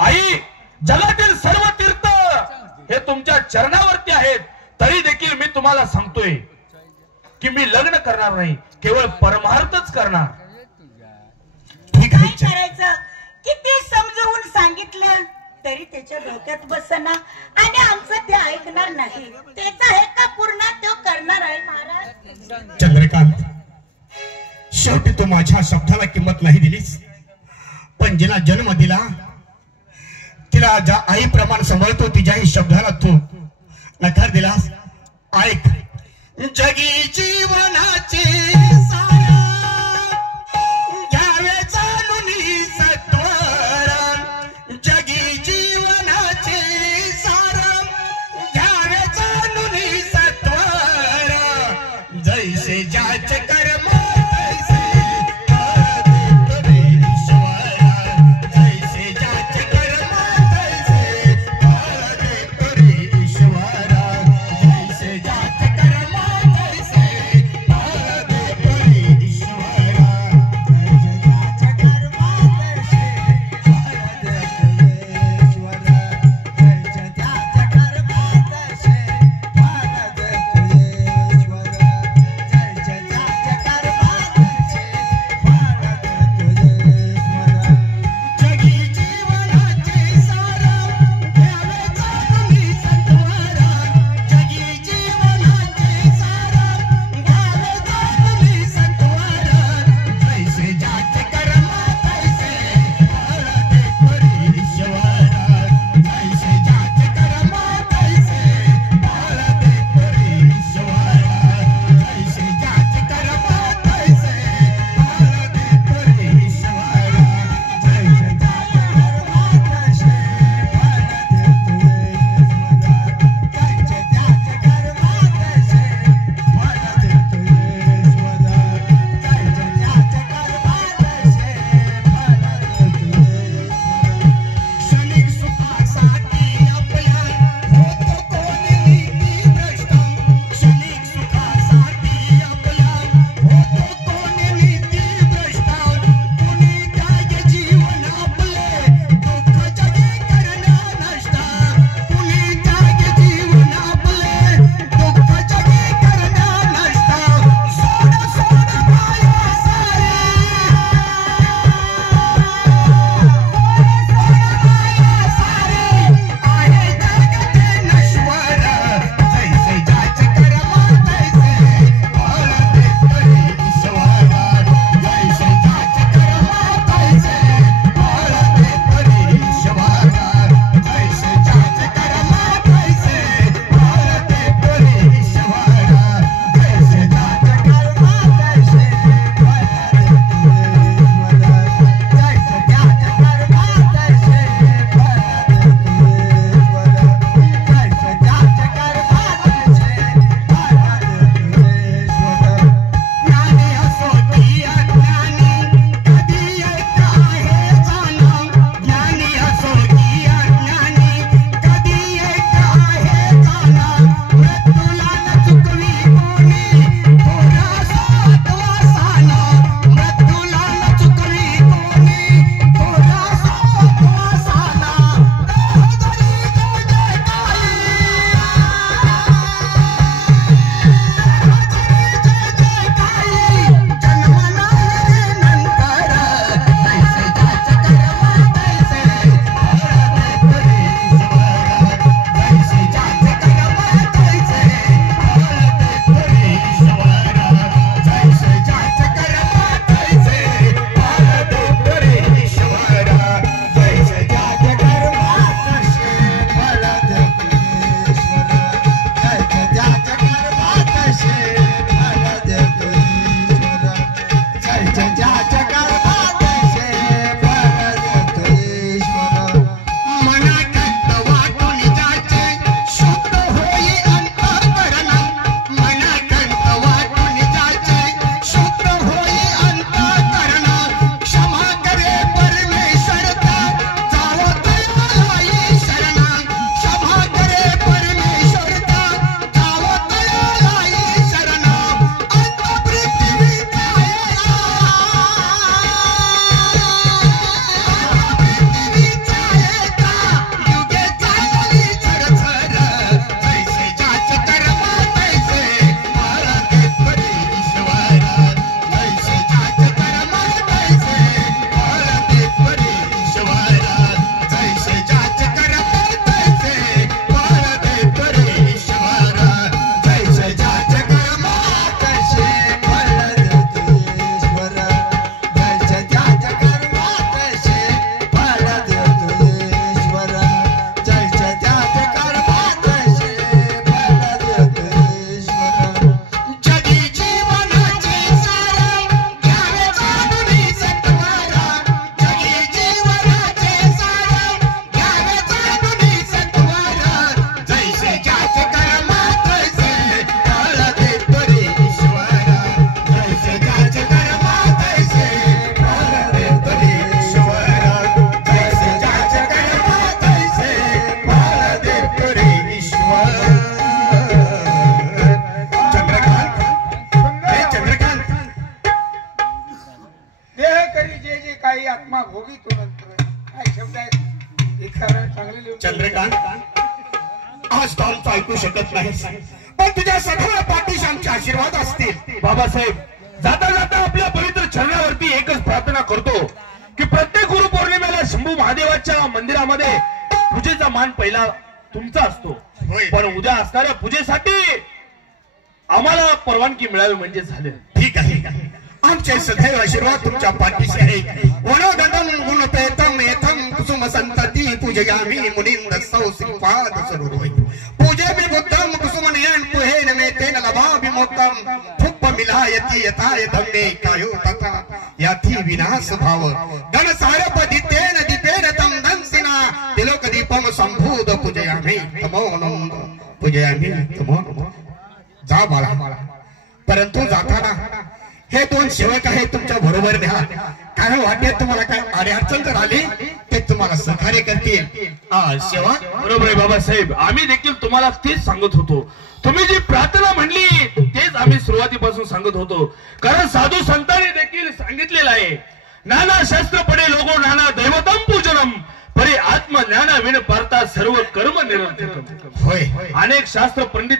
आई, जगातील सर्व तीर्थ हे तुमच्या चरणावरती आहेत, तरी देखील मी तुम्हाला सांगतोय की मी लग्न करणार नाही, केवळ परमार्थच करणार. काय करायचं? किती समजावून सांगितलं तरी त्याच्या डोक्यात बसना आणि आमचं ते ऐकणार नाही. त्याचा हे का पूर्ण तो करणार आहे महाराज. चंद्रकांत, शेवटी तू माझ्या शब्दाला किंमत नाही दिलीस, पण जिला जन्म दिला तिला ज्या आईप्रमाणे सांभाळतो तिच्याही शब्दाला तू नकार दिलास. ऐक, जगी जीवनाचे जैसे जाच कर्म तैसे ईश्वरा, जैसे जाच कर्म तैसे ईश्वरा, जैसे जाच कर्म तैसे चंद्रकांत, आज तो आमचं ऐकू शकत नाही, पण तुझ्या सगळ्या पाठीशी आमचे आशीर्वाद असतील. बाबासाहेब, जाता जाता आपल्या पवित्र चरणावरती एकच प्रार्थना करतो की प्रत्येक गुरु पौर्णिमेला शंभू महादेवाच्या मंदिरामध्ये पूजेचा मान पहिला तुमचा असतो, पण उद्या असणाऱ्या पूजेसाठी आम्हाला परवानगी मिळावी म्हणजे झाले. ठीक आहे, आमचे सदैव आशीर्वाद तुमच्या पाठीशी आहे. वनोदंडं गुणपेतम एथम कुसुम संतती पूजयामि मुनिंद सौ श्रीपाद सरोवै पूजेमि बुद्धं कुसुम नयन पुहेन मे तेन लभामि मोक्तम फुप्प मिलायति यथाय धम्मे कायो तथा याथी विनाश भाव गण सारपदितेन दीपेन तम दंसिना तिलोक दीपम संभूत पूजयामि तमो नंद पूजयामि तमो नमः. जा बाळा, परंतु जाताना हे दोन सेवक आहेत तुमच्या बरोबर द्या, कारण वाटेत तुम्हाला काय अडचण जर आली ते तुम्हाला सहकार्य करतील. सेवक, बरोबर आहे बाबासाहेब, आम्ही देखील तुम्हाला तेच सांगत होतो. तुम्ही जी प्रार्थना म्हणली तेच आम्ही सुरुवातीपासून सांगत होतो, कारण साधू संतांनी देखील सांगितलेलं आहे, नाना शास्त्र पडे लोगो नाना दैवतम पूजनम परी आत्मज्ञाना विण पारता सर्व कर्म निरंतर. होय, अनेक शास्त्र पंडित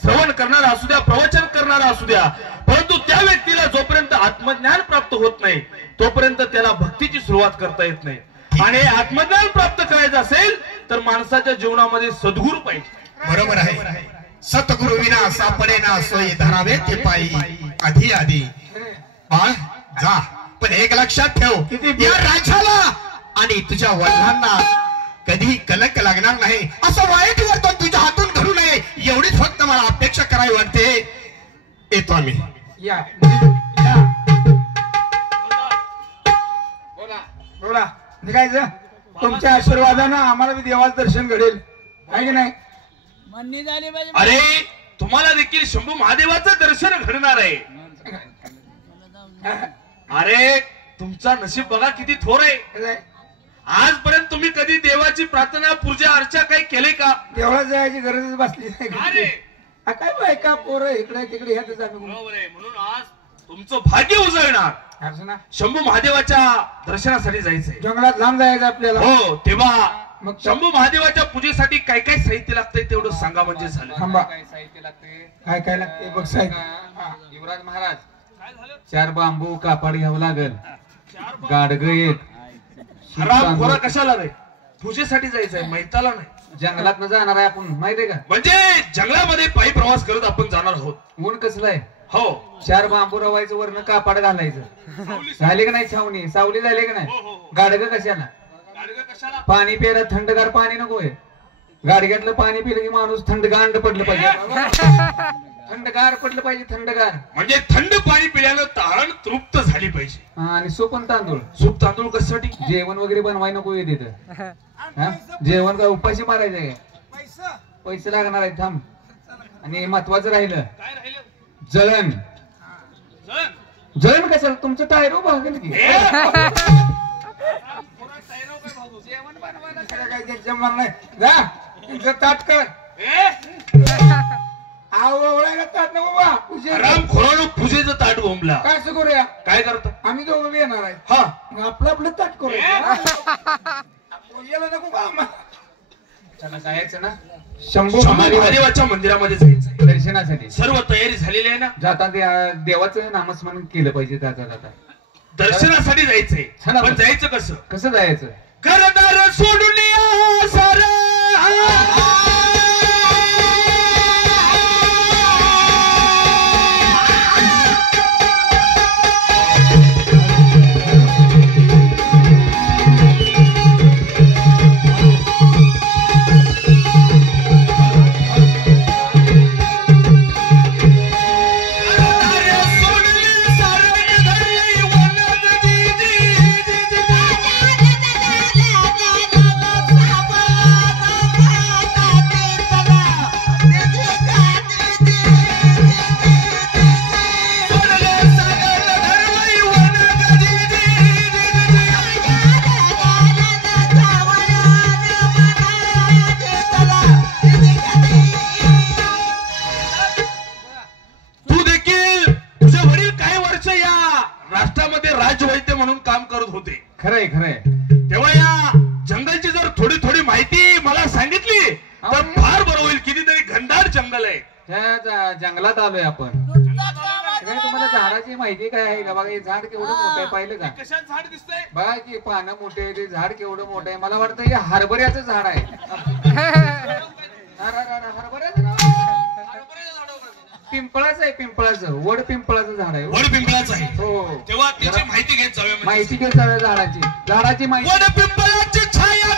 श्रवण करणारा असू द्या, प्रवचन करणारा असू द्या, परंतु त्या व्यक्तीला जोपर्यंत आत्मज्ञान प्राप्त होत नाही तोपर्यंत त्याला भक्तीची सुरुवात करता येत नाही. आणि आत्मज्ञान प्राप्त करायचं असेल तर माणसाच्या जीवनामध्ये सद्गुरू पाहिजे. बरोबर आहे. सतगुरु विना सापडे ना सोयी धरावे ते पायी आधी आधी. बाळ जा, पण एक लक्षात ठेव, या राजाला आणि तुझ्या वडिलांना कधी कलंक लागणार नाही, असं वाईट वर्तन तुझ्या हातून घडू नये एवढीच फक्त मला अपेक्षा करावी वाटते. येतो आम्ही. बोला निघायचं. तुमच्या आशीर्वादानं आम्हाला बी देवाचं दर्शन घडेल, आहे की नाही? अरे, तुम्हाला देखील शंभू महादेवाचं दर्शन घडणार आहे. अरे, तुमचा नशीब बघा किती थोर आहे. आजपर्यंत तुम्ही कधी देवाची प्रार्थना पूजा अर्चा काही केले का? देवळात जायची गरजच बसली नाही. अरे काय बायका पोरं इकडे तिकडे ह्यातच आम्ही. बरोबर आहे, म्हणून आज तुमचं भाग्य उजळणार. असं ना, शंभू महादेवाच्या दर्शनासाठी जायचंय. जंगलात लांब जायचं आपल्याला. हो, तेव्हा मग शंभू महादेवाच्या पूजेसाठी काय काय साहित्य लागतंय तेवढं सांगा म्हणजे झालं. थांबा, काय साहित्य लागते? काय लागते बघ साहेब. युवराज महाराज, काय झालं? 4 बांबू कापड घ्यावं लागल, गाडग एक. राम खोरा कशाला रे? पूजेसाठी जायचंय, मैताला नाही. जंगलात न जाणार आहे आपण, माहितीये का? म्हणजे जंगलामध्ये पायी प्रवास करत आपण जाणार आहोत. ऊन कसलं आहे. हो, 4 बांबू रवायचं, वरनं कापड घालायचं. झाली का नाही छावणी? सावली झाली का नाही? गाडग कशाला? गाडगं कशाला? पाणी प्यायला थंडगार पाणी नकोय. गाडग्यातलं पाणी पिलं की माणूस थंडगार पडलं पाहिजे. थंडगार पडलं पाहिजे, थंडगार. म्हणजे थंड पाणी पिल्यानं तारण तृप्त झाली पाहिजे. आणि सोपन तांदूळ. सूप तांदूळ कशासाठी? जेवण वगैरे बनवाय नको आहे तिथं. जेवण का उपाशी मारायचंय? पैसे लागणार आहेत. थांब. आणि महत्वाचं राहिलं, काय राहिलं? जळण. जळण? जळण कशाला? तुमचं टायर भागेल की. जेवण बनवायला काय त्यांच्या मन नाही. जा तुझं ताट कर. आवळायला ताट नको बा. राम खोरानो पूजेचं ताट बोंबला. काय असं करूया? काय करता? आम्ही दोघं बी येणार आहे. हा, मग आपलं ताट करूया. पूजेला नको का आम्हाला? चला जायचं ना शंभू शंभू महादेवाच्या मंदिरामध्ये जायचं दर्शनासाठी. सर्व तयारी झालेली आहे ना? जाता देवाचं नामस्मरण केलं पाहिजे. जाता जाता दर्शनासाठी जायचंय, चला पण मग. जायचं कसं? कसं जायचं? घरदार सोडून या सारं. La la la la la la ह्या जंगलात आलोय आपण. काय तुम्हाला झाडाची माहिती काय आहे का? बघा हे झाड केवढं मोठं आहे, पाहिलं का? कशात झाड दिसतंय? बघा की पानं मोठे आहे, ते झाड केवढं मोठं आहे. मला वाटतं हे हरभऱ्याचं झाड आहे. हरभऱ्याचं पिंपळाचं आहे, पिंपळाचं, वड पिंपळाचं झाड आहे. वड पिंपळाचं आहे. हो. तेव्हा त्याची माहिती घेत जाऊया. माहिती घेत जाऊया झाडाची माहिती. वड पिंपळाची छाया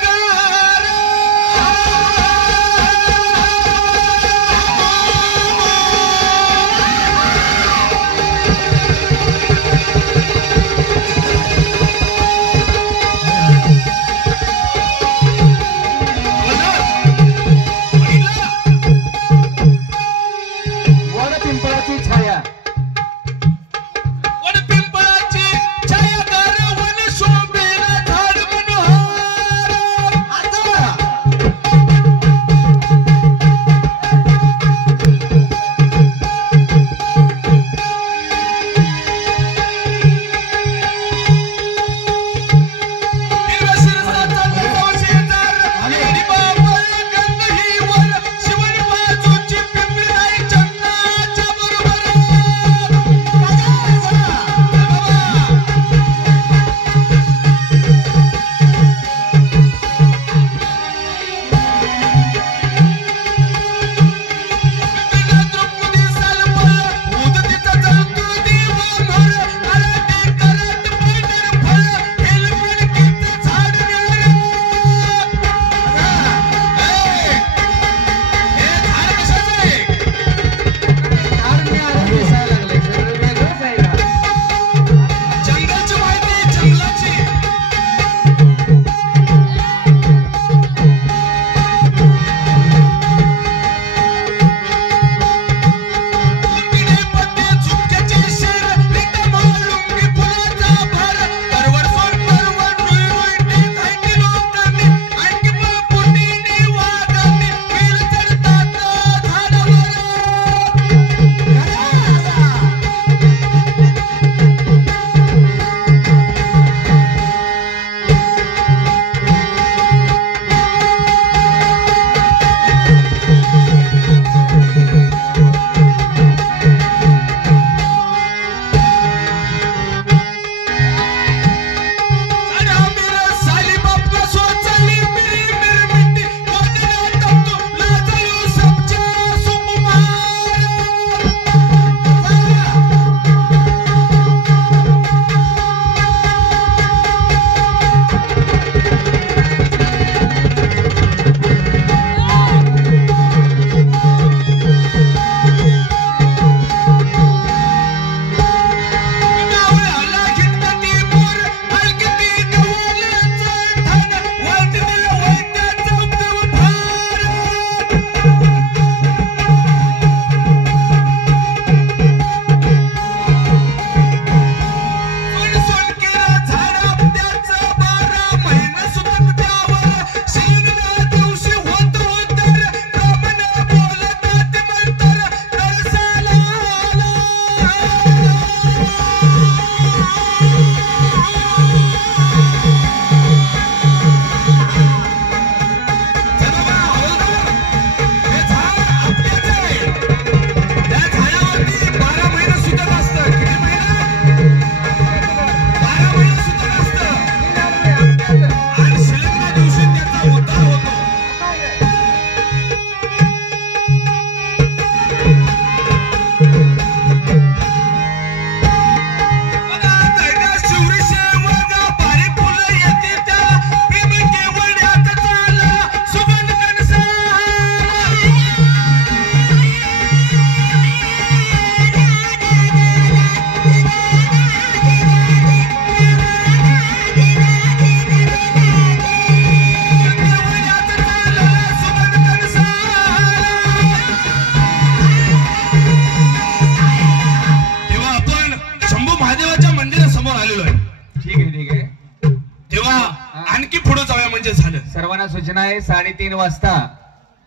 सर्वांना सूचना आहे 3:30 वाजता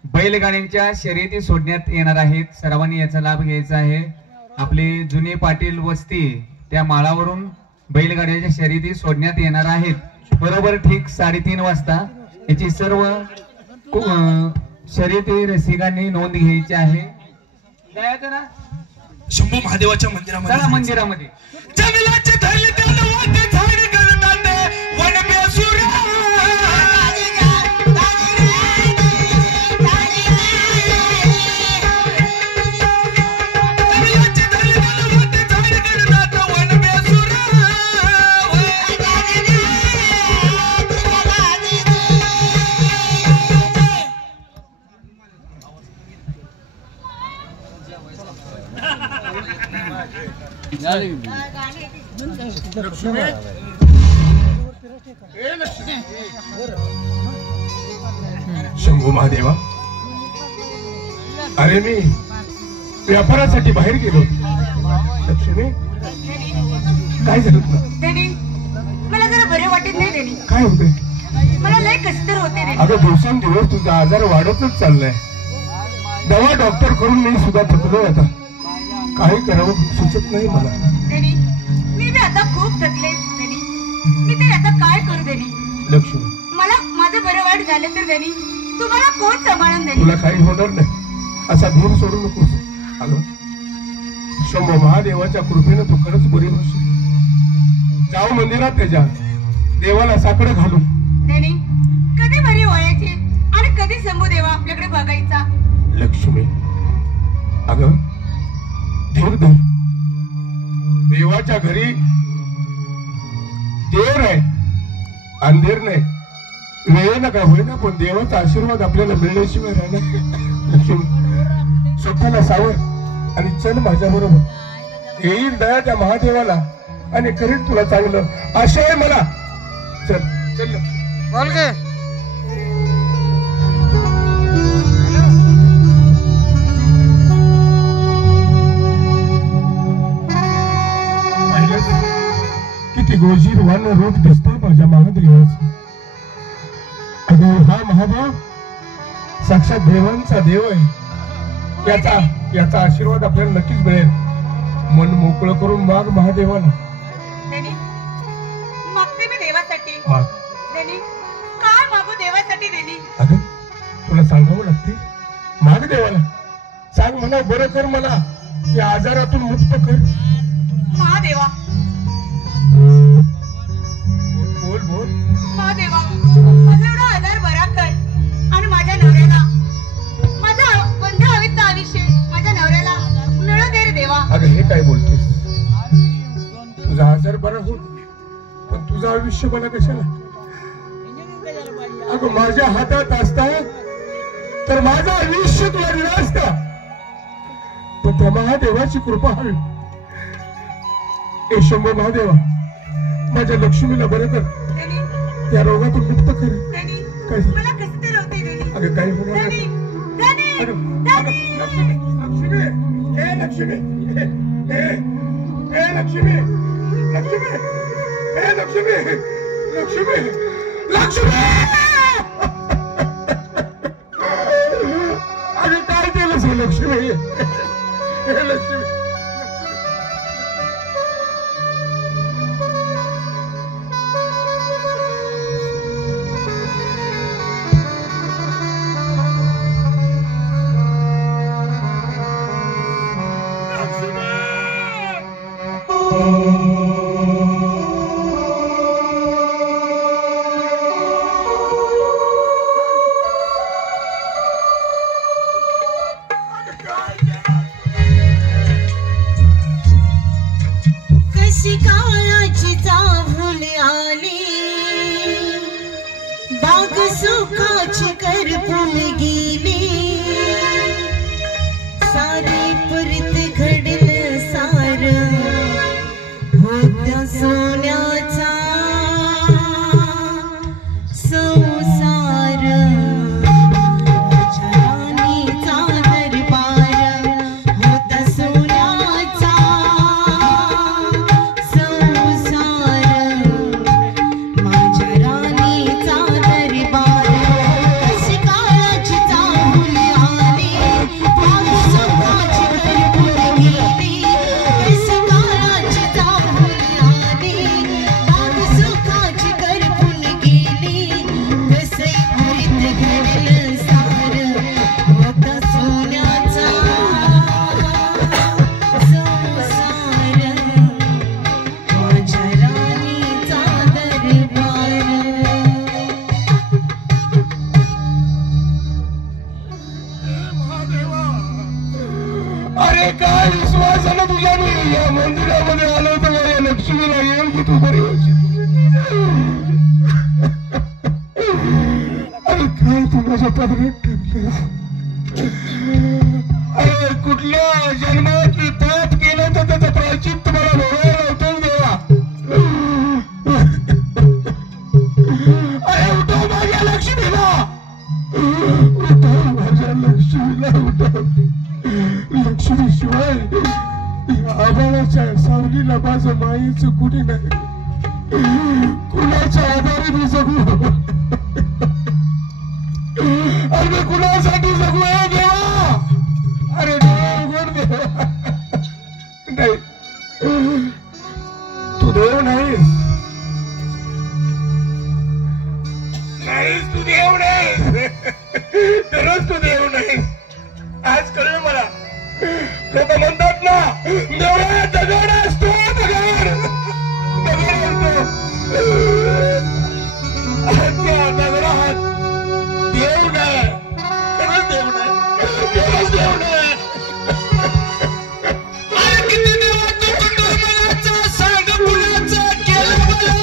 बैलगाड्यांच्या शर्यती सोडण्यात येणार आहेत. सर्वांनी याचा लाभ घ्यायचा आहे. आपले जुने पाटील वस्ती त्या माळावरून बैलगाड्याच्या शर्यती सोडण्यात येणार आहेत. बरोबर ठीक 3:30 वाजता याची सर्व शर्यती रसिकांनी नोंद घ्यायची आहे. जायचं ना शंभू महादेवाच्या चला मंदिरामध्ये मंदिरामध्ये. जंगलाचे थैले त्याला वाटे झाड करतात वन बेसुरा शंभू महादेवा, अरे मी व्यापारासाठी बाहेर गेलो. लक्ष्मी काय झालं तुला? डॅडी मला जरा बरे वाटत नाही डॅडी. काय होते? मला लय कष्ट होते डॅडी. अगं दिवसेंदिवस तुझा आजार वाढतच चाललाय. दवा डॉक्टर करून मी सुद्धा थकलोय. आता काही करावं सुचत नाही मला. डॅडी मी बी आता खूप थकले डॅडी. मी ते आता काय करू डॅडी? लक्ष्मी मला माझं बरं वाईट झालं तर डॅडी तुम्हाला कोण सांभाळून डॅडी? तुला काही होणार नाही असा धीर सोडू नकोस. अगं शंभू महादेवाच्या कृपेनं तू खरंच बरी होशील. जाऊ मंदिरात त्याच्या देवाला साकडं घालू. डॅडी कधी बरी व्हायची आणि कधी शंभू देवा आपल्याकडे बघायचा? लक्ष्मी अगं धीर धर. देवाच्या घरी देव नाही अंधेर नाही. वेळ नका होईना पण देवाचा आशीर्वाद आपल्याला मिळण्याशिवाय राहणार. लक्ष्मी स्वतःला सावर आणि चल माझ्या बरोबर. येईल दया त्या महादेवाला आणि करीन तुला चांगलं. आशा आहे मला. चल चल बोल गे. किती गोजीर वान रूप दिसतंय माझ्या महादेवाचं. अगं हा महादेव साक्षात देवांचा देव आहे. याचा आशीर्वाद आपल्याला नक्कीच मिळेल. मन मोकळं करून माग महादेवाला. डॅडी मागते मी देवासाठी. माग. डॅडी काय मागू देवासाठी डॅडी? अगं तुला सांगावं लागते. माग देवाला. सांग मला बरं कर मला. या आजारातून मुक्त कर. महादेवा बोल बोल. महादेवा माझा एवढा आजार बरा कर आणि माझ्या नवऱ्याला माझा बंध हवीचा आयुष्य माझ्या नवऱ्याला मिळू दे रे देवा. अगं हे काय बोलतेस? तुझा आजार बरा हो पण तुझं आयुष्य मला कशाला? अगं माझ्या हातात असता तर माझं आयुष्य तुला दिलं असता. पण त्या महादेवाची कृपा हवी. ए शंभू महादेवा माझ्या लक्ष्मीला बरं कर. डॅडी त्या रोगातून मुक्त कर. डॅडी काय झालं? मला कसं तरी होते डॅडी. अगं काही होणार डॅडी नाही. डॅडी अगं, डॅडी लक्ष्मी ए लक्ष्मी ए लक्ष्मी लक्ष्मी ए लक्ष्मी लक्ष्मी लक्ष्मी. अगं काय केलंस हे लक्ष्मी? हे लक्ष्मी अरे काय विश्वासानं तुझ्या मी या मंदिरामध्ये आलो होतो माझ्या लक्ष्मीला येईल की तू बरी होशील. अरे काय तू माझ्या पदरात ठेवलंस. अरे कुठल्या जन्मात मी पाप केलं तर त्याचं प्रायश्चित्त मला भोगायला होतं देवा. अरे उठव माझ्या लक्ष्मीला, उठव माझ्या लक्ष्मीला, उठव. लक्ष्मीशिवाय आभाळाच्या सावलीला माझं मायेचं कुणी नाही. कुणाच्या आधारे मी जगू. अरे मी कुणासाठी जगू आहे देवा. अरे देवा उघड देवा. नाही तू देव नाहीस, नाहीस तू देव नाहीस. दररोज तू देव नाहीस. आज कळलं मला. लोक म्हणतात ना देवा दगड असतो, दगड दगड असतो. त्या दगडात देव नाही. खरंच देव नाही, खरंच देव नाही. अरे किती देवाचं कुटुंबाचं सांग कुणाचं केलं मला.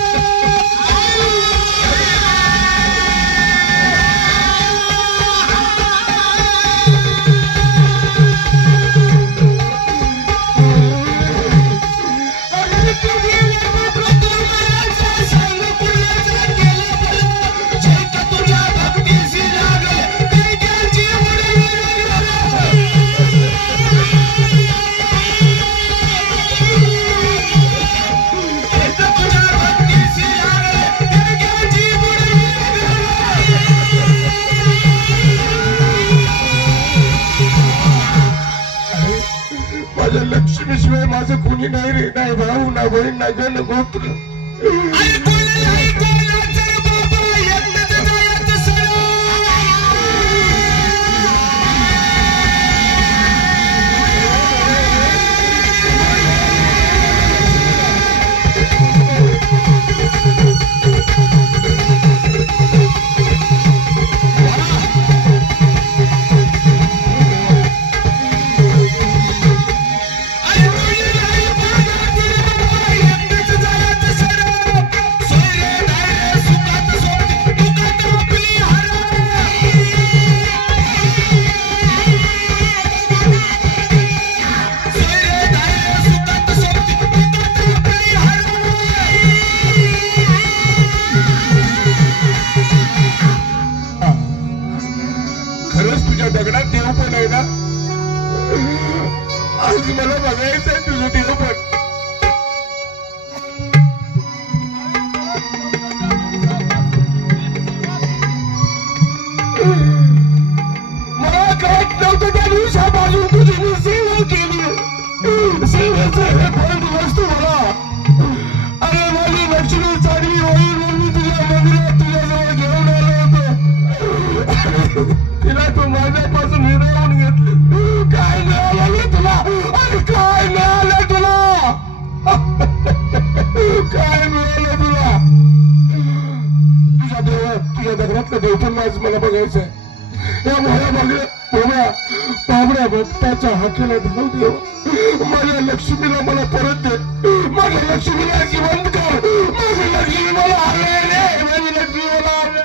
लक्ष्मीशिवाय माझं कोणी नाही रे. नाही भाऊ ना बहीण ना जन गोत्र. दगडात देव पण आहे ना. आज मला बघायचंय तुझं देव पण. मला कळत नव्हतं त्या दिवसापासून तुझी मी सेवा केली. सेवेचं हे फळ वस्तू मला. अरे माझी लक्ष्मी चांगली होईल म्हणून मी तुझ्या मंदिरात तुझ्याजवळ घेऊन आलो होतो. तिला तू माझ्यापासून हिरावून घेतली. काय मिळालं तुला. अरे काय मिळालं तुला. काय मिळालं तुला. तुझ्या देवा तुझ्या दगडातलं देव पण आज मला बघायचंय. या मोहळ्या बाबड्या भक्ताच्या हाकेला धाव देव. माझ्या लक्ष्मीला मला परत दे. माझ्या लक्ष्मीला जिवंत कर. माझी लक्ष्मी मला हरले रे. माझी लक्ष्मी मला हरले.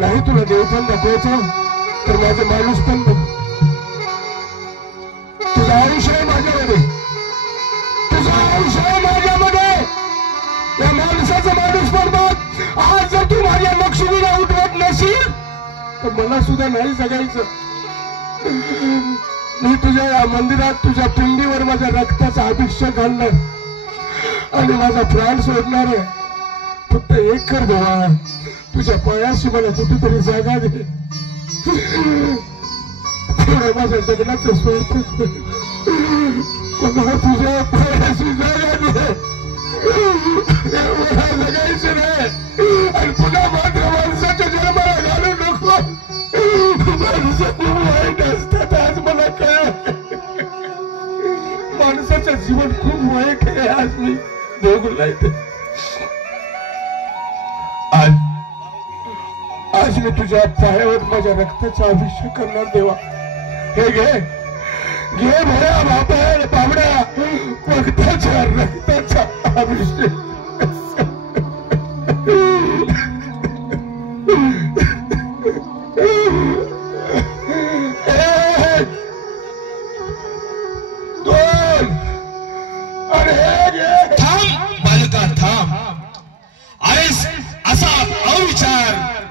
नाही तुला देव पण दाखवायचं तर माझं माणूस पण बघ. तुझं आयुष्य आहे माझ्यामध्ये. तुझं आयुष्य आहे माझ्यामध्ये. या माणसाचं माणूस पण बघ. आज जर तू माझ्या लक्ष्मीला उठवत नशील तर मला सुद्धा नाही जगायचं. मी तुझ्या या मंदिरात तुझ्या पिंडीवर माझ्या रक्ताचा अभिषेक घालणार आणि माझा प्राण सोडणार आहे. फक्त एक कर देवा. तुझ्या पायाशी मला कुठेतरी जागा दे. माझ्या जगण्याचं स्वरूप मला तुझ्या पायाशी जागा दे. मला जगायचं नाही. आणि पुन्हा मात्र माणसाच्या जन्माला घालू नको. माणसं खूप वाईट असतात आज मला काय. माणसं माझं जीवन खूप वाईट आहे आज मी भोगलाय ते आज मी तुझ्या पायावर माझ्या रक्ताचा अभिषेक करणार देवा हे घे घे भया बाबा बाबड्या रक्ताचा अभिषेक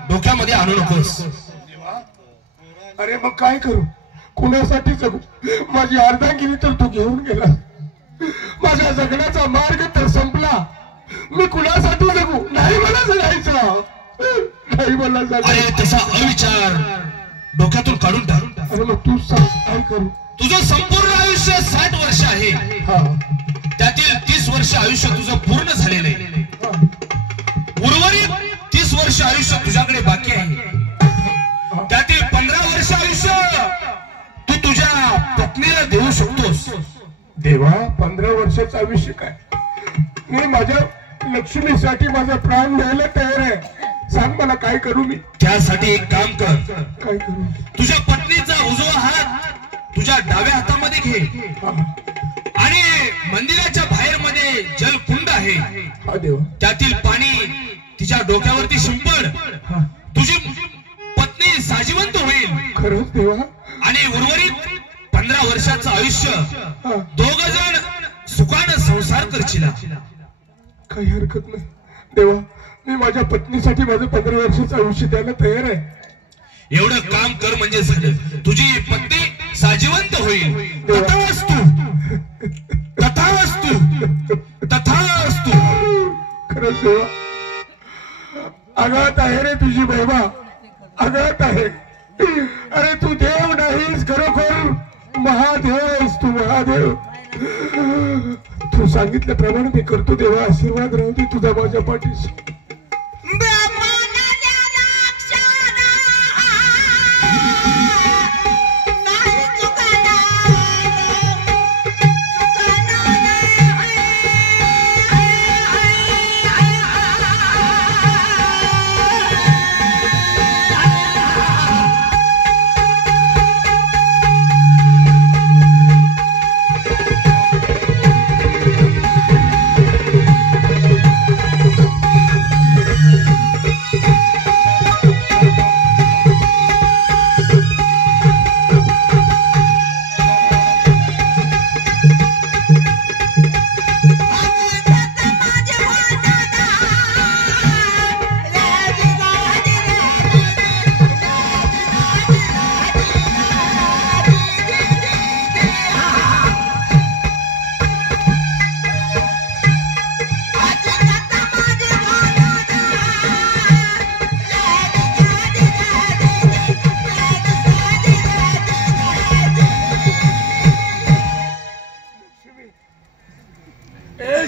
डोक्यामध्ये आणू नकोस. अरे मग काय करू कुणासाठी जगू माझी अर्धांगिरी तर तू घेऊन गेला माझ्या जगण्याचा मार्ग तर संपला मी कुणासाठी जगू नाही मला जगायचं नाही मला जगायचं. तसा अविचार डोक्यातून काढून टाक. अरे मग तू सांग काय करू. तुझं संपूर्ण आयुष्य 60 वर्ष आहे त्यातील 30 वर्ष आयुष्य तुझं पूर्ण झालेलं आहे. उर्वरित 30 वर्ष आयुष्य तुझ्याकडे बाकी आहे. त्यातील 15 वर्ष आयुष्य तू तुझ्या पत्नीला देऊ शकतोस. देवा 15 वर्षाचं आयुष्य काय मी माझ्या लक्ष्मीसाठी माझा प्राण द्यायला तयार आहे. सांग मला काय करू मी. त्यासाठी एक काम कर. काय करू. तुझ्या पत्नीचा उजवा हात तुझ्या डाव्या हातामध्ये घे आणि मंदिराच्या बाहेर मध्ये जलकुंड आहे हा देवा त्यातील पाणी तिच्या डोक्यावरती शिंपड. तुझी पत्नी साजिवंत होईल. खरंच देवा. आणि उर्वरित 15 वर्षाचं आयुष्य दोघ जण सुखानं संसार करशील. काही हरकत नाही देवा मी माझ्या पत्नीसाठी माझं 15 वर्षाचं आयुष्य द्यायला तयार आहे. एवढं काम कर म्हणजे झालं. तुझी पत्नी साजिवंत होईल. तथास्तु तथास्तु तथास्तु. खरंच देवा आघात आहे रे तुझी महिमा आघात आहे. अरे तू देव नाहीस खरोखर महादेव आहेस तू महादेव. तू सांगितल्याप्रमाणे मी करतो देवा. आशीर्वाद राहू दे तुझा माझ्या पाठीशी.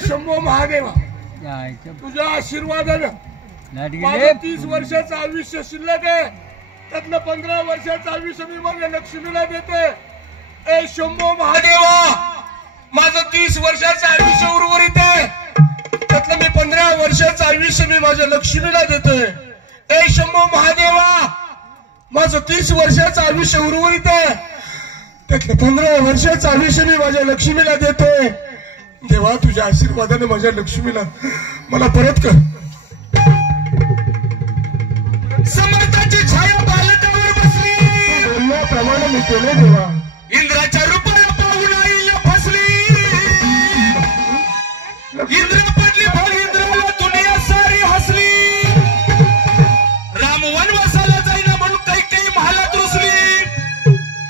शंभो महादेवा तुझ्या आशीर्वादानं माझं 30 वर्षाचं आयुष्य शिल्लक आहे त्यातलं 15 वर्षाचं आयुष्य मी माझ्या लक्ष्मीला देते. ए शंभो महादेवा माझं 30 वर्षाचं आयुष्य उर्वरित आहे त्यातलं मी 15 वर्षाचं आयुष्य मी माझ्या लक्ष्मीला देतोय. ए शंभो महादेवा माझं 30 वर्षाचं आयुष्य उर्वरित आहे त्यातलं 15 वर्षाचं आयुष्य मी माझ्या लक्ष्मीला देतोय. देवा तुझ्या आशीर्वादाने माझ्या लक्ष्मीला मला परत कर. समर्थाची छाया बालकावर बसली बोलल्याप्रमाणे मी केले देवा. इंद्राच्या रूपाला पाहून आईला फसली. इंद्र पडली फळ इंद्राला दुनिया सारी हसली. राम वनवासाला जाईना म्हणून काही काही महालात रुसली.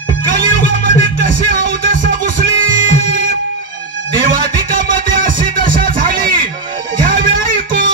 कलियुगामध्ये कशी अवदसा घुसली. देवाधिकामध्ये अशी दशा झाली घ्यावी ऐकून.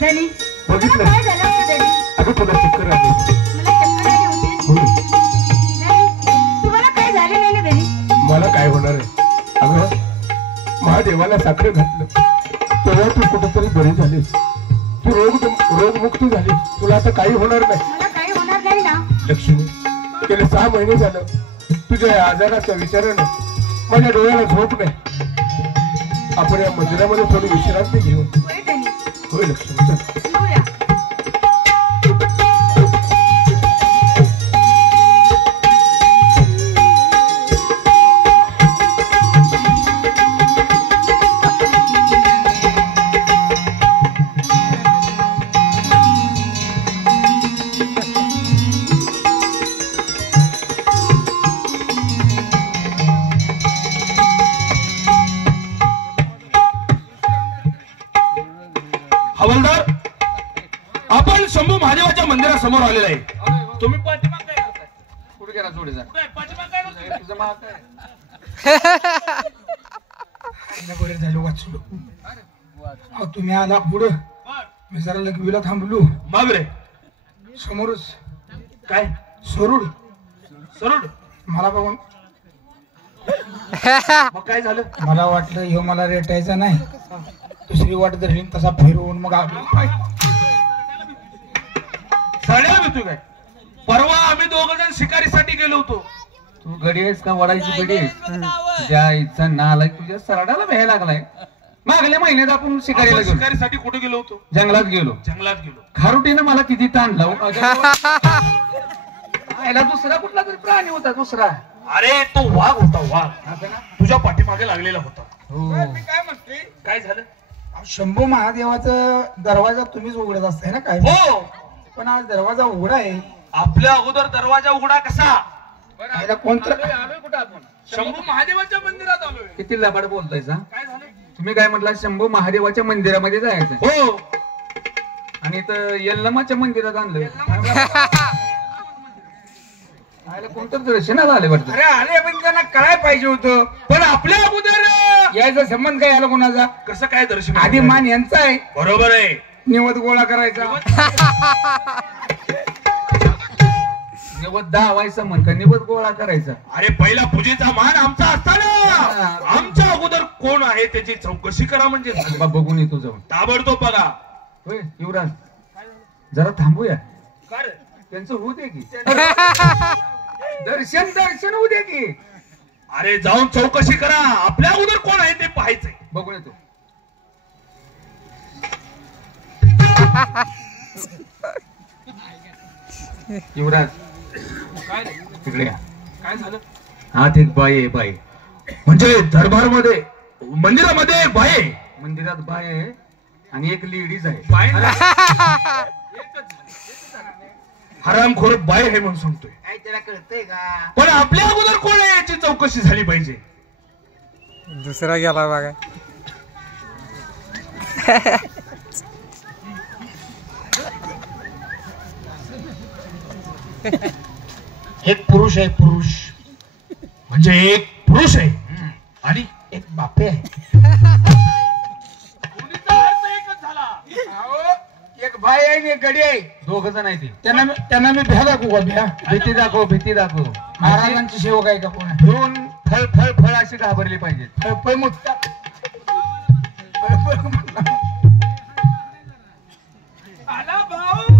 धनी बघितलं? काय झालं होतं धनी? अगं तुला चक्कर आली. मला चक्कर आली होती. हो. धनी, तुम्हाला काय झालं नाही ना धनी? मला काय होणार आहे? अगं महादेवाला साखर घातलं तेव्हा तू कुठेतरी बरी झालीस. तू रोगमुक्त झालीस. तुला आता काही होणार नाही. मला काही होणार नाही ना. लक्ष्मी, गेले 6 महिने झालं तुझ्या या आजाराच्या विचारानं माझ्या डोळ्याला झोप नाही. आपण या मंदिरामध्ये थोडी विश्रांती घेऊ. होय धनी, होय लक्ष्मी, चल. येऊया. हवालदार, आपण शंभू महादेवाच्या मंदिरासमोर आलेला आहे. तुम्ही पाठीमाग काय करताय? कुठे गेला जोडीचा कुठे पाठीमाग काय करताय? तुझं महाग काय? बरे झालं वाचलो. अहो, तुम्ही आला पुढं, मी जरा लघवीला थांबलो. माग रे. समोरच काय सरुड सरुड? मला बघून मग काय झालं? मला वाटलं ह्यो मला रेटायचा नाही. दुसरी वाट धरली तसा फिरवून मग आलो. साड्याला भेटू काय? परवा आम्ही 2 जण शिकारीसाठी गेलो होतो. तू गडी आहेस का वडायची गडी आहेस? ज्या इच्छा नालाय तुझ्या सरडाला भ्यायला लागलाय. मागल्या महिन्यात आपण शिकारीला आपण गेलो, शिकारीसाठी कुठे गेलो होतो? जंगलात गेलो. जंगलात गेलो. खारुटीनं मला किती ताण लावू. याला दुसरा कुठला तरी प्राणी होता दुसरा. अरे तो वाघ होता, वाघ. असं ना? तुझ्या पाठीमागे लागलेला होता. हो. मी काय म्हणते, काय झालं? शंभू महादेवाचा दरवाजा तुम्हीच उघडत असताय ना काय? हो, पण आज दरवाजा उघडा आहे. आपल्या अगोदर दरवाजा उघडा कसा? याला कोणतं आलोय कुठं आपण? शंभू महादेवाच्या मंदिरात आलोय. किती लबाड बोलतायसा? काय झालं? तुम्ही काय म्हटला? शंभू महादेवाच्या मंदिरामध्ये जायचं हो, आणि इथं यल्लमाच्या मंदिरात आणलं. आयला कोणतं दर्शनाला आले वाटतं. अरे आले पण त्यांना कळाय पाहिजे होतं. पण आपल्या अगोदर यायचा संबंध काय आला कोणाचा? कसं काय दर्शन? आधी मान यांचा आहे, बरोबर आहे. निवद गोळा करायचा. निवद दावायचं म्हणता निवद गोळा करायचा. अरे पहिला पूजेचा मान आमचा असताना आमच्या अगोदर कोण आहे त्याची चौकशी करा म्हणजे झालं. बा बघून येतो जाऊन. ताबडतोब बघा. होय युवराज, जरा थांबूया. का रे? त्यांचं होऊ दे की दर्शन होऊ दे की. अरे जाऊन चौकशी करा. आपल्या अगोदर कोण आहे ते पाहायचंय. बघून येतो. युवराज काय तिकडे या. काय झालं? हात एक बाई आहे. बाई म्हणजे दरबार मध्ये मंदिरामध्ये बाय मंदिरात बाई आहे आणि एक लेडीज आहे. बाय हरामखोर बाय आहे म्हणून सांगतोय. काय त्याला कळतंय का? पण आपल्या अगोदर कोण आहे याची चौकशी झाली पाहिजे. दुसरा गेला बघा. एक पुरुष आहे. पुरुष म्हणजे एक पुरुष आहे आणि एक बापे आहे. अहो, एक भाई आहे आणि एक गडी आहे. 2 जण आहे ते. त्यांना मी भ्या दाखवू का? भ्या भीती दाखव, भीती दाखव. महाराजांची सेवक आहे का कोण आहे? दोन फळ फळ फळ अशी घाबरली पाहिजे. फळफळ मुत्ता. आला भाऊ.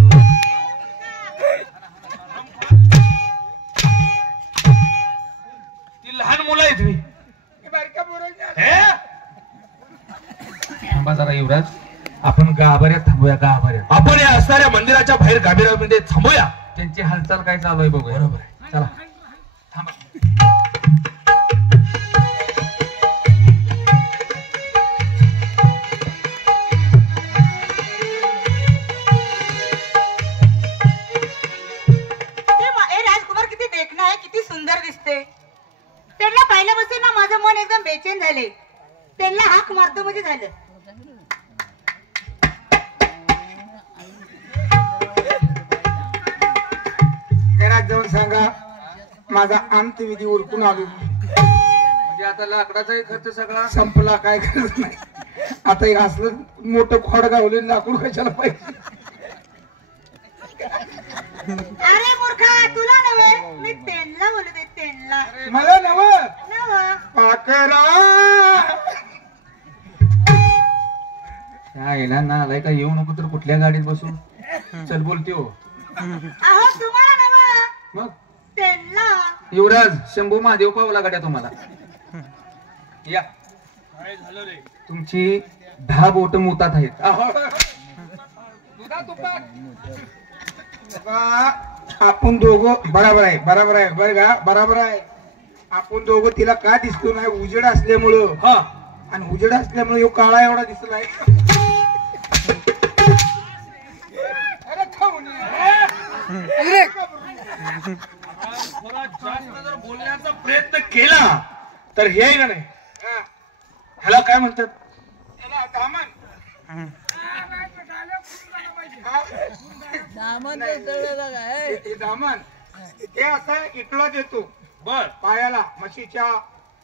ती लहान मुलं आहेत. बारक्या पोरांच्या थांबा जरा युवराज, आपण गाभाऱ्यात थांबूया. गाभाऱ्यात आपण या असणाऱ्या मंदिराच्या बाहेर गाभीरामध्ये थांबूया. त्यांची हालचाल काय चालू आहे बघूया. बरोबर आहे. चला थांबा. राजकुमार किती देखणं आहे, किती सुंदर दिसते. त्यांना पाहिल्यापासून ना माझं मन एकदम बेचैन झाले. त्यांना हाक मारतो म्हणजे झालं. घरात जाऊन सांगा माझा अंतविधी उरकून आलो. म्हणजे आता लाकडाचाही खर्च सगळा संपला, काय करत नाही. आता एक असलं मोठं खोड गावलं लाकूड कशाला पाहिजे. अरे मूर्खा, तुला नव्हे, मी त्यांना बोलते, त्यांना. मला नव नवं. पाकरा यायला ना आलाय का, येऊ नको तर कुठल्या गाडीत बसू. चल बोलते हो. अहो तुम्हाला नवं, मग त्यांना. युवराज शंभू महादेव पावला गाड्या तुम्हाला. या काय झालं रे? तुमची 10 बोट मुतात आहेत. आपण दोघं बराबर आहे, बराबर आहे, बरं का, बराबर आहे. आपण दोघं तिला का दिसतो नाही, उजेड असल्यामुळं. हा, आणि उजेड असल्यामुळे ह्यो काळा एवढा दिसलाय. अरे खाऊन ये. थोडा जास्त जर बोलण्याचा प्रयत्न केला तर हे आहे का नाही, हा, ह्याला काय म्हणतात? त्याला दामन. हे दामन ते असं इटला देतो बर, पायाला, म्हशीच्या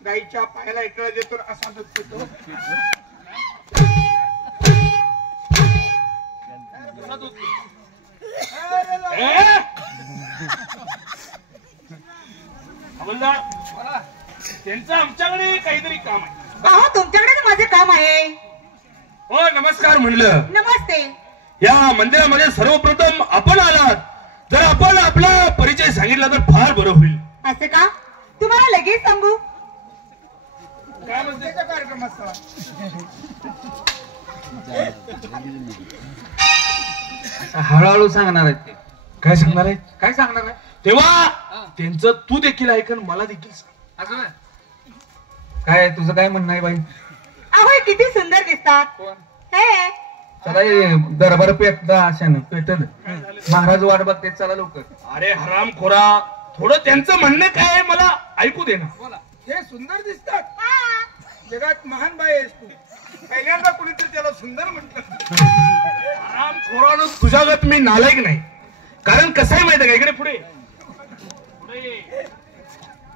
गाईच्या पायाला इटला देतो, असा देतो. हवलदार, त्यांचं आमच्याकडे काहीतरी काम आहे. अहो तुमच्याकडे तर माझे काम आहे. हो, नमस्कार म्हणलं. नमस्ते. या मंदिरामध्ये सर्वप्रथम आपण आलात. जर आपण आपला परिचय सांगितला तर फार बरं होईल. असं का? तुम्हाला लगेच सांगू. काय म्हणते कार्यक्रम असता. हळूहळू सांगणार आहेत ते. काय सांगणार आहे? काय सांगणार आहे? तेव्हा त्यांचं तू देखील ऐकन, मला देखील सांग. असं काय तुझं काय म्हणणं आहे बाई? अहो हे किती सुंदर दिसतात. कोण? हे चला ये दरबार पेटदा अशानं पेटल. महाराज वाट बघते, चला लवकर. अरे हरामखोरा, थोडं त्यांचं म्हणणं काय आहे मला ऐकू दे ना. हे सुंदर दिसतात. जगात महान बाई आहेस तू. पहिल्यांदा कुणीतरी त्याला सुंदर म्हटलं. हरामखोरानं तुझ्यागत मी नालायक नाही. कारण कसं आहे माहिती आहे का, इकडे पुढे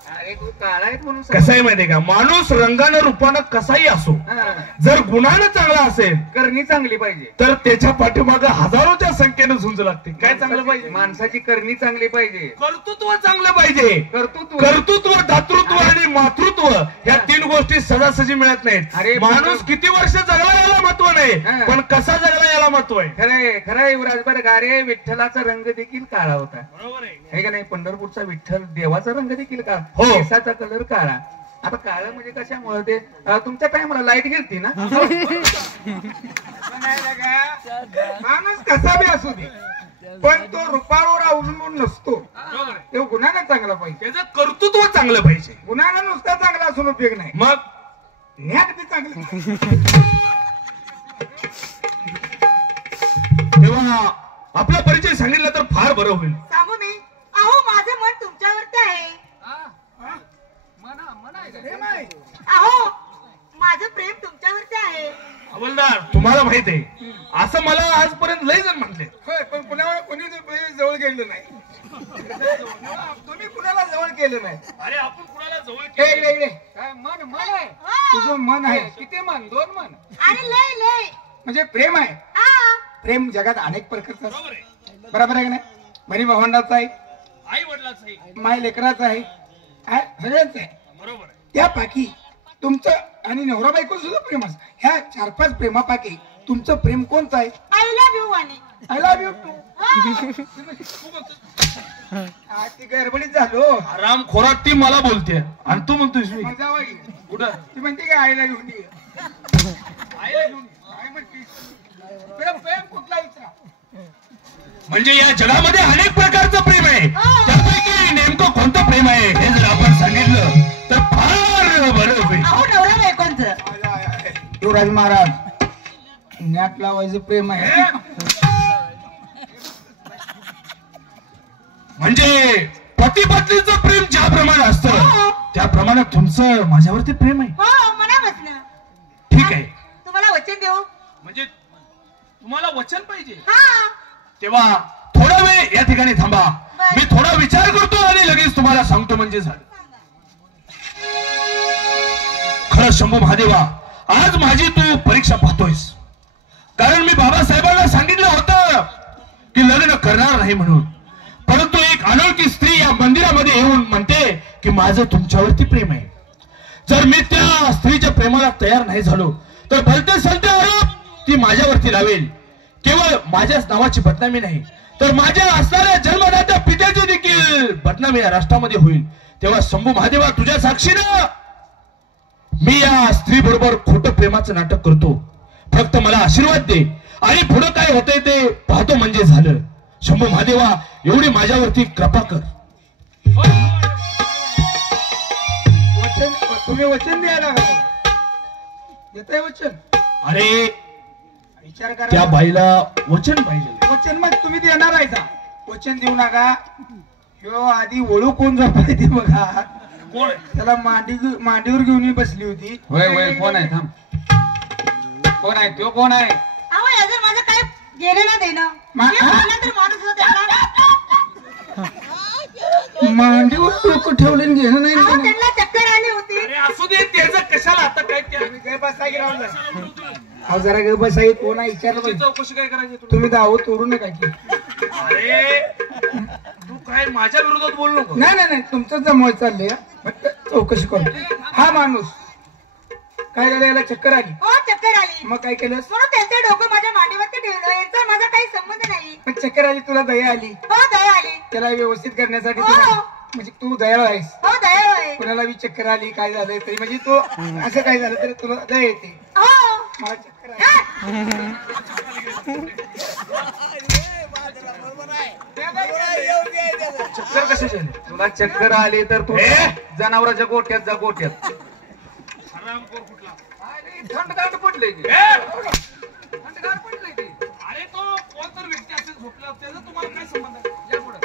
अरे तू काळा आहे म्हणून कसं आहे माहितीये का, माणूस रंगानं रूपानं कसाही असो, जर गुणानं चांगला असेल करणी चांगली पाहिजे. तर त्याच्या पाठीमागं हजारोच्या संख्येनं झुंज लागते. काय चांगलं पाहिजे? माणसाची करणी चांगली पाहिजे. कर्तृत्व चांगलं पाहिजे. कर्तृत्व, दातृत्व आणि मातृत्व ह्या 3 गोष्टी सहजासहजी मिळत नाहीत. अरे माणूस किती वर्ष जगला याला महत्व नाही, पण कसा जगला याला महत्व आहे. खरंय खरंय युवराज. बरं का रे, विठ्ठलाचा रंग देखील काळा होता, बरोबर आहे. हे का नाही? पंढरपूरचा विठ्ठल देवाचा रंग देखील काळा, हो. केसाचा कलर काळा. आता काळं म्हणजे कशामुळे ते तुमच्या टाइमला लाईट गेलती ना. माणूस कसा बी असू दे, पण तो रुपावर अवलंबून नसतो. तो गुणानं चांगला पाहिजे. त्याचं कर्तृत्व चांगलं पाहिजे. गुणानं नुसता चांगला असून उपयोग नाही, मग ज्ञान बी चांगलं. तेव्हा आपला परिचय सांगितला तर फार बरं होईल. सांगू मी? अहो माझं मन तुमच्यावरती आहे. प्रेम आहे. अहो माझं प्रेम तुमच्यावरती आहे. हवलदार, तुम्हाला माहित आहे, असं मला आजपर्यंत लय जण म्हटले. होय, पण कोणी जवळ गेलं नाही. तुम्ही कुणाला जवळ केलं नाही. अरे आपण कुणाला जवळ ए, इकडे, इकडे. काय मन मन आहे तुझं मन आहे किती मन? 2 मन. आणि लय लय. म्हणजे प्रेम आहे. हा. प्रेम जगात अनेक प्रकारचं असतं. बरोबर आहे. बरोबर आहे का नाही? बरी भावंडाचं आहे, आई वडिलाचं माय लेकराचं आहे, सगळ्यांचं आहे. बरोबर आहे. त्या पाकी तुमचं आणि नवरा बायको सुद्धा प्रेम असतं. ह्या 4-5 प्रेमापाकी तुमचं प्रेम कोणतं आहे? I love you Vani. I love you too. हा. ती गडबडीत झालो. आराम खोरात ती मला बोलते आणि तू म्हणतोयस मी माझा वाई. कुठं ती म्हणते की आईला घेऊन ये. आईला घेऊन काय म्हणते? प्रेम प्रेम कुठला विचारा. म्हणजे या जगामध्ये अनेक प्रकारचं प्रेम आहे. त्यापैकी नेमकं कोणतं प्रेम आहे हे जर आपण सांगितलं तर फार बरं होईल. अहो नवरा बायकोंचं. युवराज महाराज, ज्ञात लावायचं प्रेम आहे. म्हणजे पती पत्नीचं प्रेम ज्याप्रमाणे असतं त्याप्रमाणे तुमचं माझ्यावरती प्रेम आहे. हो मनापासनं. ठीक आहे. तुम्हाला वचन देऊ. म्हणजे तुम्हाला वचन पाहिजे. हा. तेव्हा थोडा वेळ या ठिकाणी थांबा. मी थोडा विचार करतो आणि लगेच तुम्हाला सांगतो म्हणजे झालं. खरं शंभू महादेवा, आज माझी तू परीक्षा पाहतोयस, कारण मी बाबासाहेबांना सांगितलं होतं की लग्न करणार नाही म्हणून, परंतु एक अनोळखी स्त्री या मंदिरामध्ये येऊन म्हणते की माझं तुमच्यावरती प्रेम आहे. जर मी त्या स्त्रीच्या प्रेमाला तयार नाही झालो तर भलते सलते आरोप ती माझ्यावरती लावेल. केवळ माझ्याच नावाची बदनामी नाही तर माझ्या असणाऱ्या जन्मदात्या पित्याची देखील बदनामी या राष्ट्रामध्ये होईल. तेव्हा शंभू महादेवा, तुझ्या साक्षीनं मी या स्त्री बरोबर खोटं प्रेमाचं नाटक करतो. फक्त मला आशीर्वाद दे आणि पुढे काय होतंय ते पाहतो म्हणजे झालं. शंभू महादेवा, एवढी माझ्यावरती कृपा कर. वचन, तुम्ही वचन द्यायला देताय वचन? अरे विचार त्या करा. बाईला वचन पाहिजे. वचन मग तुम्ही देणार आहे का? वचन देऊ नका. ह्यो आधी ओळू कोण झोपली ती बघा. कोण आहे? त्याला मांडीवर घेऊन बसली होती. होय होय, कोण आहे? थांब, कोण आहे तो? कोण आहे? अहो याचं माझं काय घेणं ना देणं. मा- मी म्हणलं तर माणूस होता त्यांना. मांडीवर डोकं ठेवलं आणि घेणं नाही अहो, देणं. त्यांना चक्कर आली होती. अरे असू दे, त्याचं कशाला आता काय ते काय बसा की राहून जा. अहो जरा गे बसा. कोण आहे विचारलं पाहिजे. चौकशी काय करायची तुला? तुम्ही दावत तोडू नका की. अरे तू काय माझ्या विरोधात बोलू नको. नाही नाही नाही, तुमचं जमवाय चाललंय. फक्त चौकशी करू. हा माणूस काय झालं, याला चक्कर आली. हो चक्कर आली. मग काय केलं? म्हणून त्यांचं डोकं माझ्या मांडीवरती ठेवलं. याचा माझा काही संबंध नाही. मग चक्कर आली, तुला दया आली. हो दया आली. त्याला व्यवस्थित करण्यासाठी हो. तुला, म्हणजे तू दयाळू आहेस. हो दया आहे. कुणाला बी चक्कर आली, काय झालं तरी, म्हणजे तो असं काय झालं तरी तुला दया येते. हो. मला चक्कर आली. चक्कर कशाची आली? तुला चक्कर आली तर तू ए? जनावराच्या गोट्यात जा, गोट्यात. थंडगार पडले की. थंडगार पडले की. अरे तो कोणतर व्यक्ती असेल झोपला, त्याचा तुम्हाला काय संबंध आहे? या पुढे.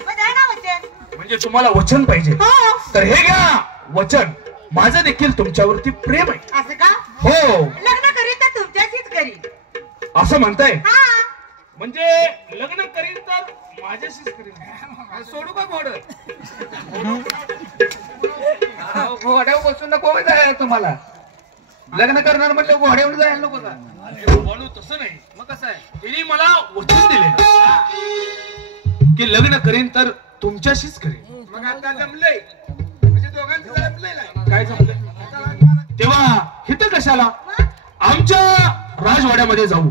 मग द्या ना वचन. म्हणजे तुम्हाला वचन पाहिजे, हो. तर हे घ्या वचन. माझं देखील तुमच्यावरती प्रेम आहे. असं का? हो, लग्न करीत तर तुमच्याशीच करीन. असं म्हणताय? हा. म्हणजे लग्न करीन तर माझ्याशीच करीन. सोडू का घोड? घोड्यावर बसून नको जायला तुम्हाला. लग्न करणार म्हटलं घोड्यावर जायला नको का? अरे बाळू, तसं नाही. मग कसं आहे? तिने मला वचन दिले की लग्न करीन तर तुमच्याशीच करीन. मग आता जमलंय, म्हणजे दोघांचं जमलंय ना. काय झालं? तेव्हा हिथं कशाला? आमच्या राजवाड्यामध्ये जाऊ.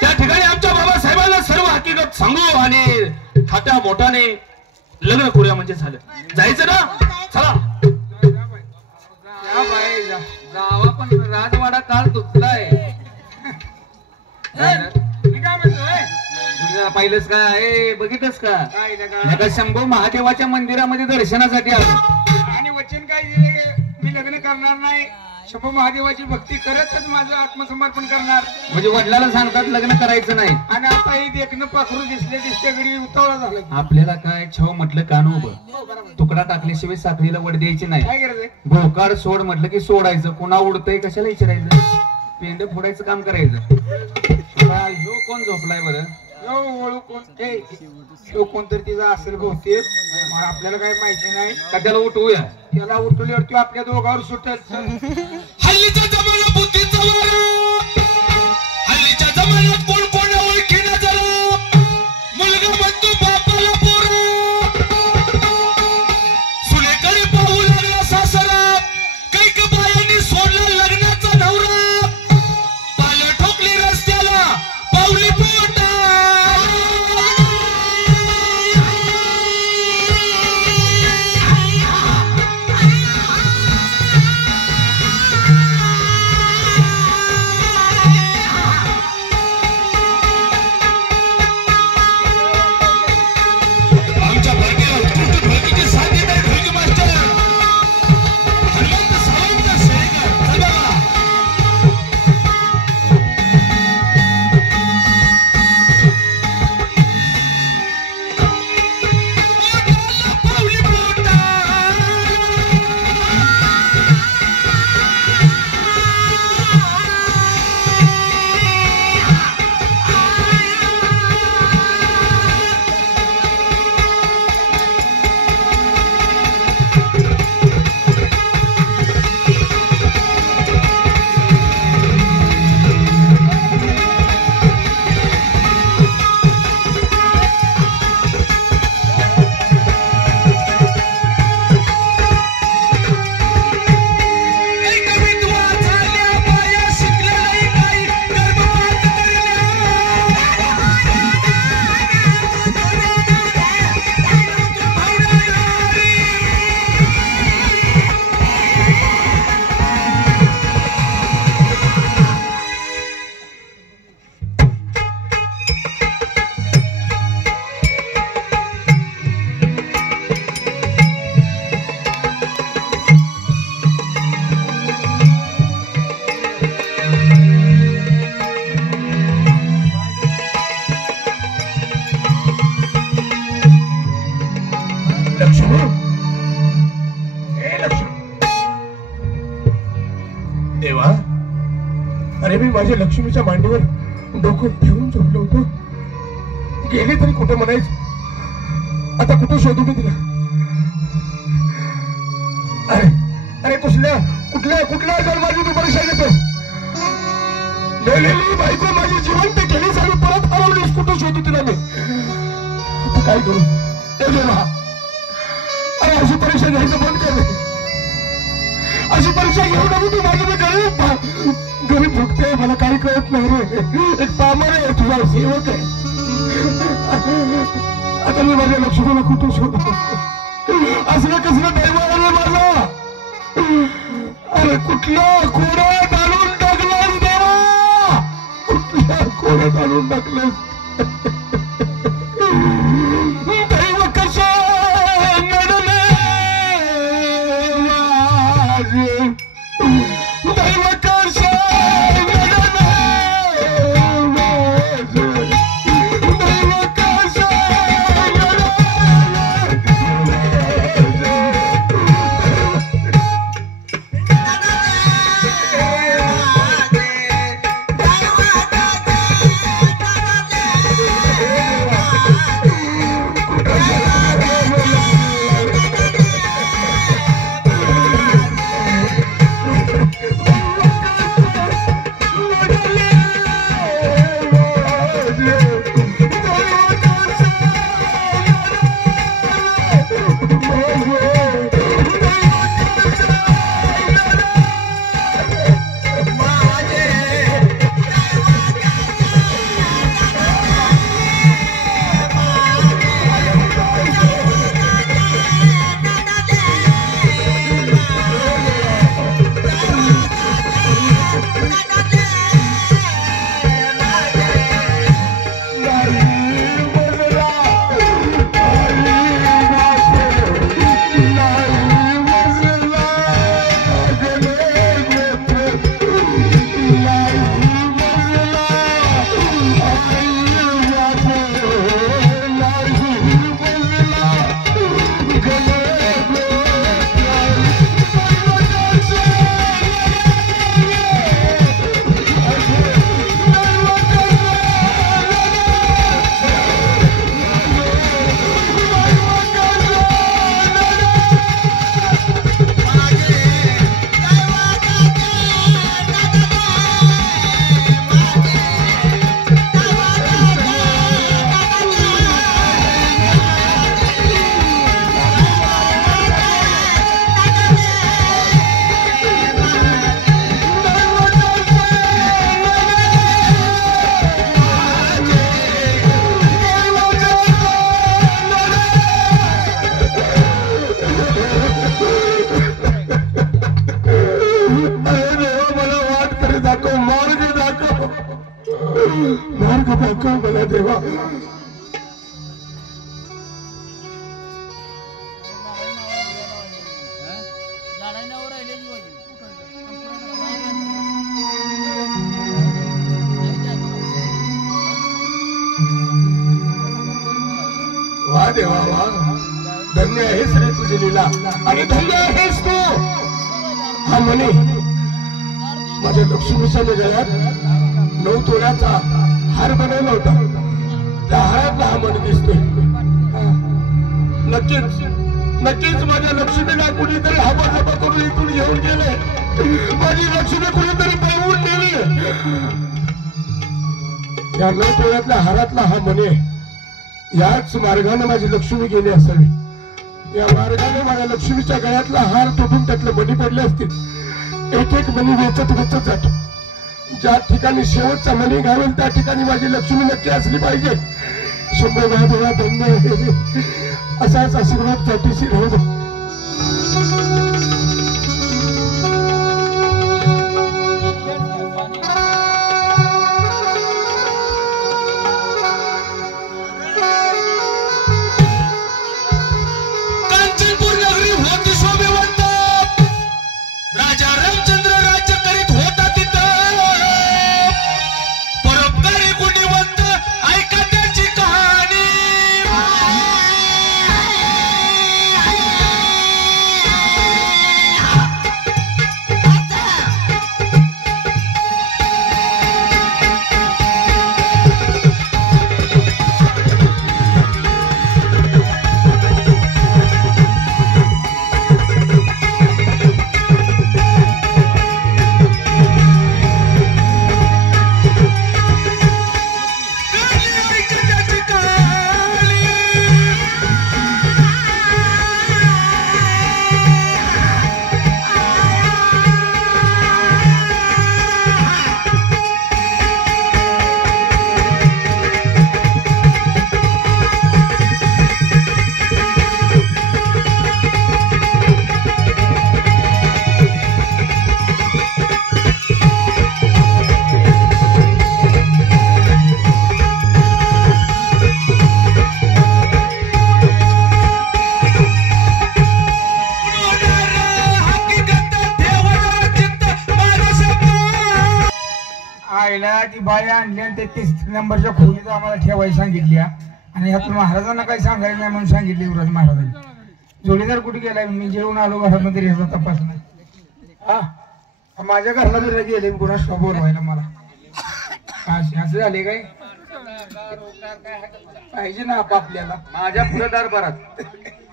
त्या ठिकाणी आमच्या बाबासाहेबांना सर्व हकीकत सांगू आणि थाट्या मोठाने लग्न करूया म्हणजे झालं. जायचं ना? चला. जा बाई जा. जावा पण राजवाडा काल तुटलाय. मी काय म्हणतोय, तुझ्या पाहिलंस का? ए बघितलंस का? काय नका. नका शंभू महादेवाच्या मंदिरामध्ये दर्शनासाठी आलो. आणि वचन काय दिले, मी लग्न करणार नाही. शंभू महादेवाची भक्ती करतच माझं आत्मसमर्पण करणार. म्हणजे वडिलाला सांगतात लग्न करायचं नाही. आणि आता ही देखणं पाखरू दिसल्या घडी उतावळा झाला. आपल्याला काय छव म्हटलं कान उभं. तुकडा टाकल्याशिवाय साखळीला वड द्यायची नाही. काय करायचंय? भोकाड सोड म्हटलं की सोडायचं. कुणा उडतंय कशाला विचारायचं? पेंड फोडायचं काम करायचं. आता ह्यो कोण झोपलाय बरं? यो ओळख कोण, तो कोणतरी तिचा असेल बहुतेक. मग आपल्याला काही माहिती नाही. का त्याला उठवूया? त्याला उठवल्यावर तो आपल्या दोघांवर सुटत. हल्लीच्या जमान्यात बुद्धीचा वारा, हल्लीच्या जमान्यात कोण कोणा ओळखीना झाला. मुलगा म्हणतो बापाला पोरा, सुनेकडे पाहू लागला सासरा. कैक बायांनी सोडला लग्नाचा नवरा, पाया ठोकली रस्त्याला पावली पोटा. अरे मी माझ्या लक्ष्मीच्या मांडीवर डोकं ठेवून झोपलो होतो. गेली तरी कुठे म्हणायचं, आता कुठं शोधू मी तिला. अरे अरे कुठल्या कुठल्या कुठल्या जन्माची तू परीक्षा घेतो. मेलेली बायको माझी जिवंत केलीस आणि परत हरवलीस. कुठं शोधू तिला मी. आता काय करू हे देवा. अरे अशी परीक्षा घ्यायचं बंद कर. अशी परीक्षा घेऊ नको तू. माझी मी गरीब भुकते, मला काही कळत नाही रे. एक पामर आहे, तुझा सेवक आहे. आता मी माझ्या लक्ष्मीला कुठं शोधतो. असलं कसलं दैव आहे माझा. अरे कुठल्या कोड्यात आणून टाकलंस देवा. कुठल्या कोड्यात आणून टाकलंस. दैव कशा नडले माझे. दैव कशा नडले माझे. दैव कशा मार्ग दाखव मला देवा. वा देवा वा. धन्य आहेस रे तुझी लीला आणि धन्य आहेस तू. हा म्हणे माझ्या लक्ष्मीच्या गळ्यात 9 तोळ्याचा हार बनवला होता. त्या हारातला हा मन दिसतोय. नक्कीच नक्कीच माझ्या लक्ष्मीला कुणीतरी हवा करून इथून घेऊन गेले. माझी लक्ष्मी कुणीतरी पळवून नेली. या 9 तोळ्यातल्या हारातला हा मने याच मार्गाने माझी लक्ष्मी गेली असावी. या मार्गाने माझ्या लक्ष्मीच्या गळ्यातला हार तुटून त्यातले मणी पडले असतील. एक एक मणी वेचत वेचत जातो. ज्या ठिकाणी शेवटचा मणी घावेल त्या ठिकाणी माझी लक्ष्मी नक्की असली पाहिजे. शंभर वेळा धन्य असाच आशीर्वाद पाठीशी राहू दे. ऐका त्याची कहाणी. बाया आणल्या आणि ते 30 नंबरच्या खोलीत आम्हाला ठेवायला सांगितली आणि ह्यातून महाराजांना काही सांगायचं नाही म्हणून सांगितले युवराज महाराजांनी. जोडीदार कुठे गेलाय? मी जेवून आलो घरात तरी ह्याचा तपास नाही. हा माझ्या घरला जर गेले गुन्हा शोभर व्हायला मला असं झाले काय पाहिजे ना आपल्याला. माझ्या पुढे दरबारात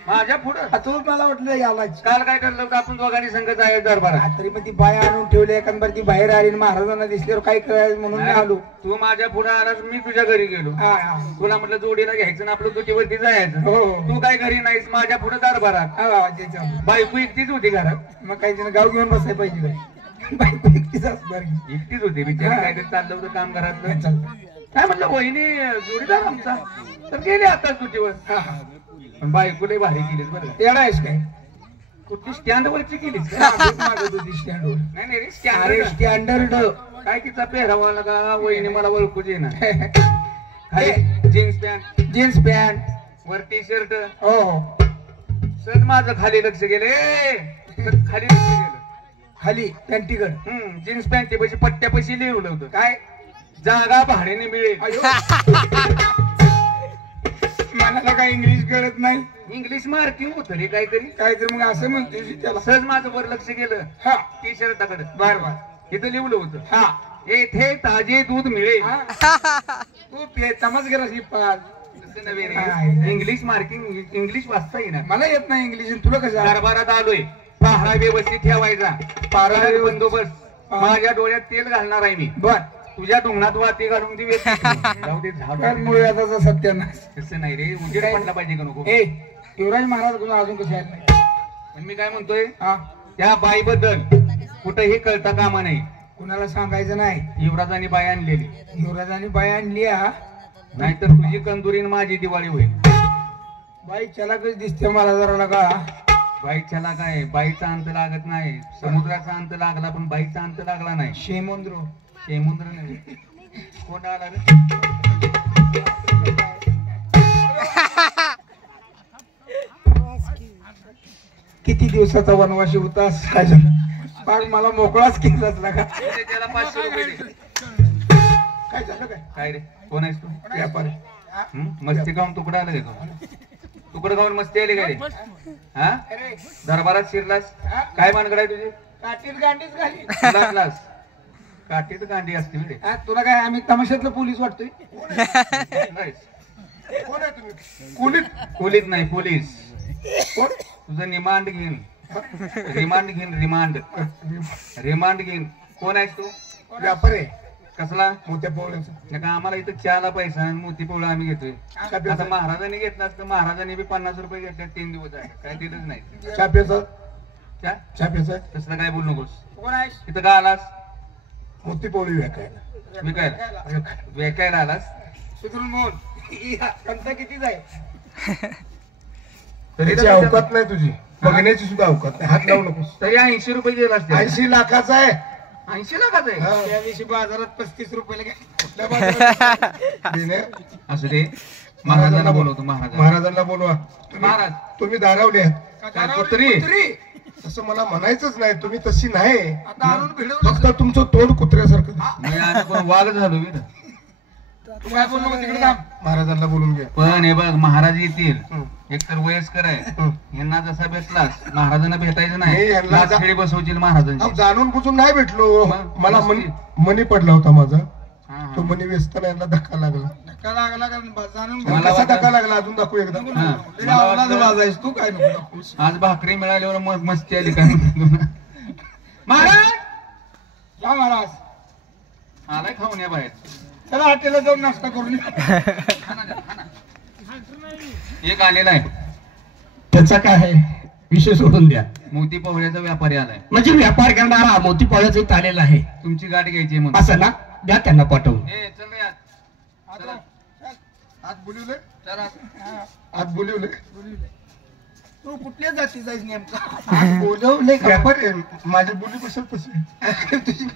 माझ्या पुढं तू मला वाटलं याला काल काय ठरलं होतं आपण दोघांनी संगत आहे दरबारात. तरी मग ती बाया आणून ठेवली एखाद ती बाहेर आली आणि महाराजांना दिसल्यावर काय करायचं म्हणून मी आलो. तू माझ्या पुढे आलास मी तुझ्या घरी गेलो. तुला म्हटलं जोडीला घ्यायचं ना आपलं दुटीवरती जायचं. हो. तू काय घरी नाहीस माझ्या पुढे दरबारात. बायको एकटीच होती घरात. मग काही जण गाव घेऊन बसायला पाहिजे काय? बायको एकटीच एकटीच होती बिचारी. काहीतरी चाललं होतं काम घरातलं. काय म्हटलं वहिनी जोडीदार आमचा तर गेले आता तुझीवर. पण बायको लय भारी केलीस बरं. येणार आहेस काय? कुठली स्टँड वरची केलीस मागत होती स्टँडवर. नाही रे स्टँड स्टँडर्ड काय तिचा पेहरावा लागा वहिनी मला ओळखूच येणार. जीन्स पॅन्ट वर टी शर्ट. हो सर माझं खाली लक्ष गेले. खाली लक्ष गेलं. खाली पॅन्टीकड जीन्स पॅन्टी पैसे पट्ट्या पैसे लिहिलं होतं. काय जागा भाड्याने मिळेल. मला काय इंग्लिश कळत नाही. इंग्लिश मार्किंग होतं रे काहीतरी मग असं म्हणतो त्याला. सहज माझं वर लक्ष गेलं. हा टी शर्टाकडे बर इथं लिहिलं होतं. हा येथे ताजे दूध मिळेल. तू तमाच गेला पाच. इंग्लिश मार्किंग इंग्लिश वाचता येणार. मला येत नाही इंग्लिश. तुला कसं? दरबारात आलोय. पहारा व्यवस्थित ठेवायचा. पहारा बंदोबस्त. माझ्या डोळ्यात तेल घालणार आहे मी. बर तुझ्या डोंगणात वाती घालून ती जाऊ दे झाड सत्यानाश. तसं नाही रे. उजेड पडला पाहिजे का नको. युवराज महाराज गुन्हा अजून कसे आहेत नाही. पण मी काय म्हणतोय हा त्या बाईबद्दल कुठेही कळता कामा नाही. कुणाला सांगायचं नाही. युवराजांनी बाई आणलेली. युवराजांनी बाई आणली नाहीतर तुझी कंदुरी आणि माझी दिवाळी होईल. बाई चला कशी दिसते मला जरा लगा. बाईच्याला काय बाईचा अंत लागत नाही. समुद्राचा अंत लागला पण बाईचा अंत लागला नाही. शेमुंद्र नाही. कोण आला रे? किती दिवसाचा वनवासी होता पण मला मोकळाच केलाच लागा. त्याला 500 रुपये दे. काय झालं काय रे? कोण आहेस तू? व्यापारी. मस्ती खाऊन तुकडा आला का? तुकडं खाऊन मस्ती आली काय रे? हा दरबारात शिरलास. काय मानगड आहे तुझी? काठीत गांडीच घाली. काठीत गांडी असते रे. तुला काय आम्ही तमाशातलं पोलीस वाटतोय? पोलीस नाही पोलीस. तुझं रिमांड घेईन. रिमांड घेईन. कोण आहेस तू? व्यापारी. कसला? मोठ्या पोळ्याचा. का आम्हाला इथं चहाला पैसा आणि मोती पोळा आम्ही घेतोय. आता महाराजांनी घेतला असतं. महाराजांनी बी 50 रुपये घेतले. 3 दिवस आहे काय दिलंच नाही. छाप्याचं तसलं काय बोलू नकोस. कोण आहेस? इथं का आलास? मोठी पोळी विकायला. विकायला आलास? सुधरून बोल. कितीच आहे? तरी अवकात नाही तुझी. बघण्याची सुद्धा अवकात नाही. हात लावू नकोस. तरी 80 रुपये गेला असते. 80 लाखाचा आहे. 80 लाखाचा आहे. त्या दिवशी बाजारात 35 रुपयाला कुठल्या बाजारात? असू दे. महाराजांना बोलवतो. महाराजांना बोलवा. महाराज तुम्ही दारावले कुत्री. असं मला म्हणायचंच नाही. तुम्ही तशी नाही. आता आणून भिडवलं. फक्त तुमचं तोंड कुत्र्यासारखं. वाघ झालो मी. तू काय बोलू नको तिकडे थांब. महाराजांना बोलून घ्या. पण हे बघ महाराज येतील. एकतर वयस्कर आहे. यांना जसा भेटलास महाराजांना भेटायचं नाही. खेळी बसवतील महाराजांची. जाणून बुजून नाही भेटलो. मला मनी पडला होता माझा. तो मनी व्यस्त यायला धक्का लागला. धक्का लागला जाणून कसा धक्का लागला अजून दाखवू एकदा. तू काय नको. आज भाकरी मिळाल्यावर मग मस्ती आली काय? महाराज या महाराज. आलाय खाऊन या बाहेर. चला हॉटेलला जाऊन नाश्ता करून. एक आलेला आहे. त्याचा काय आहे विषय सोडून द्या. मोती पोहळ्याचा व्यापारी आलाय. म्हणजे व्यापार करणारा मोती पोळ्याचा इथं आलेला आहे. तुमची गाडी घ्यायची म्हणून. असं ना द्या त्यांना पाठवून. चल रे चला. आत बोलवले. चला आत बोलवले. तू कुठल्या जाती जायच नेमका? बोलवले व्यापारी. माझी बोली बसत तशी.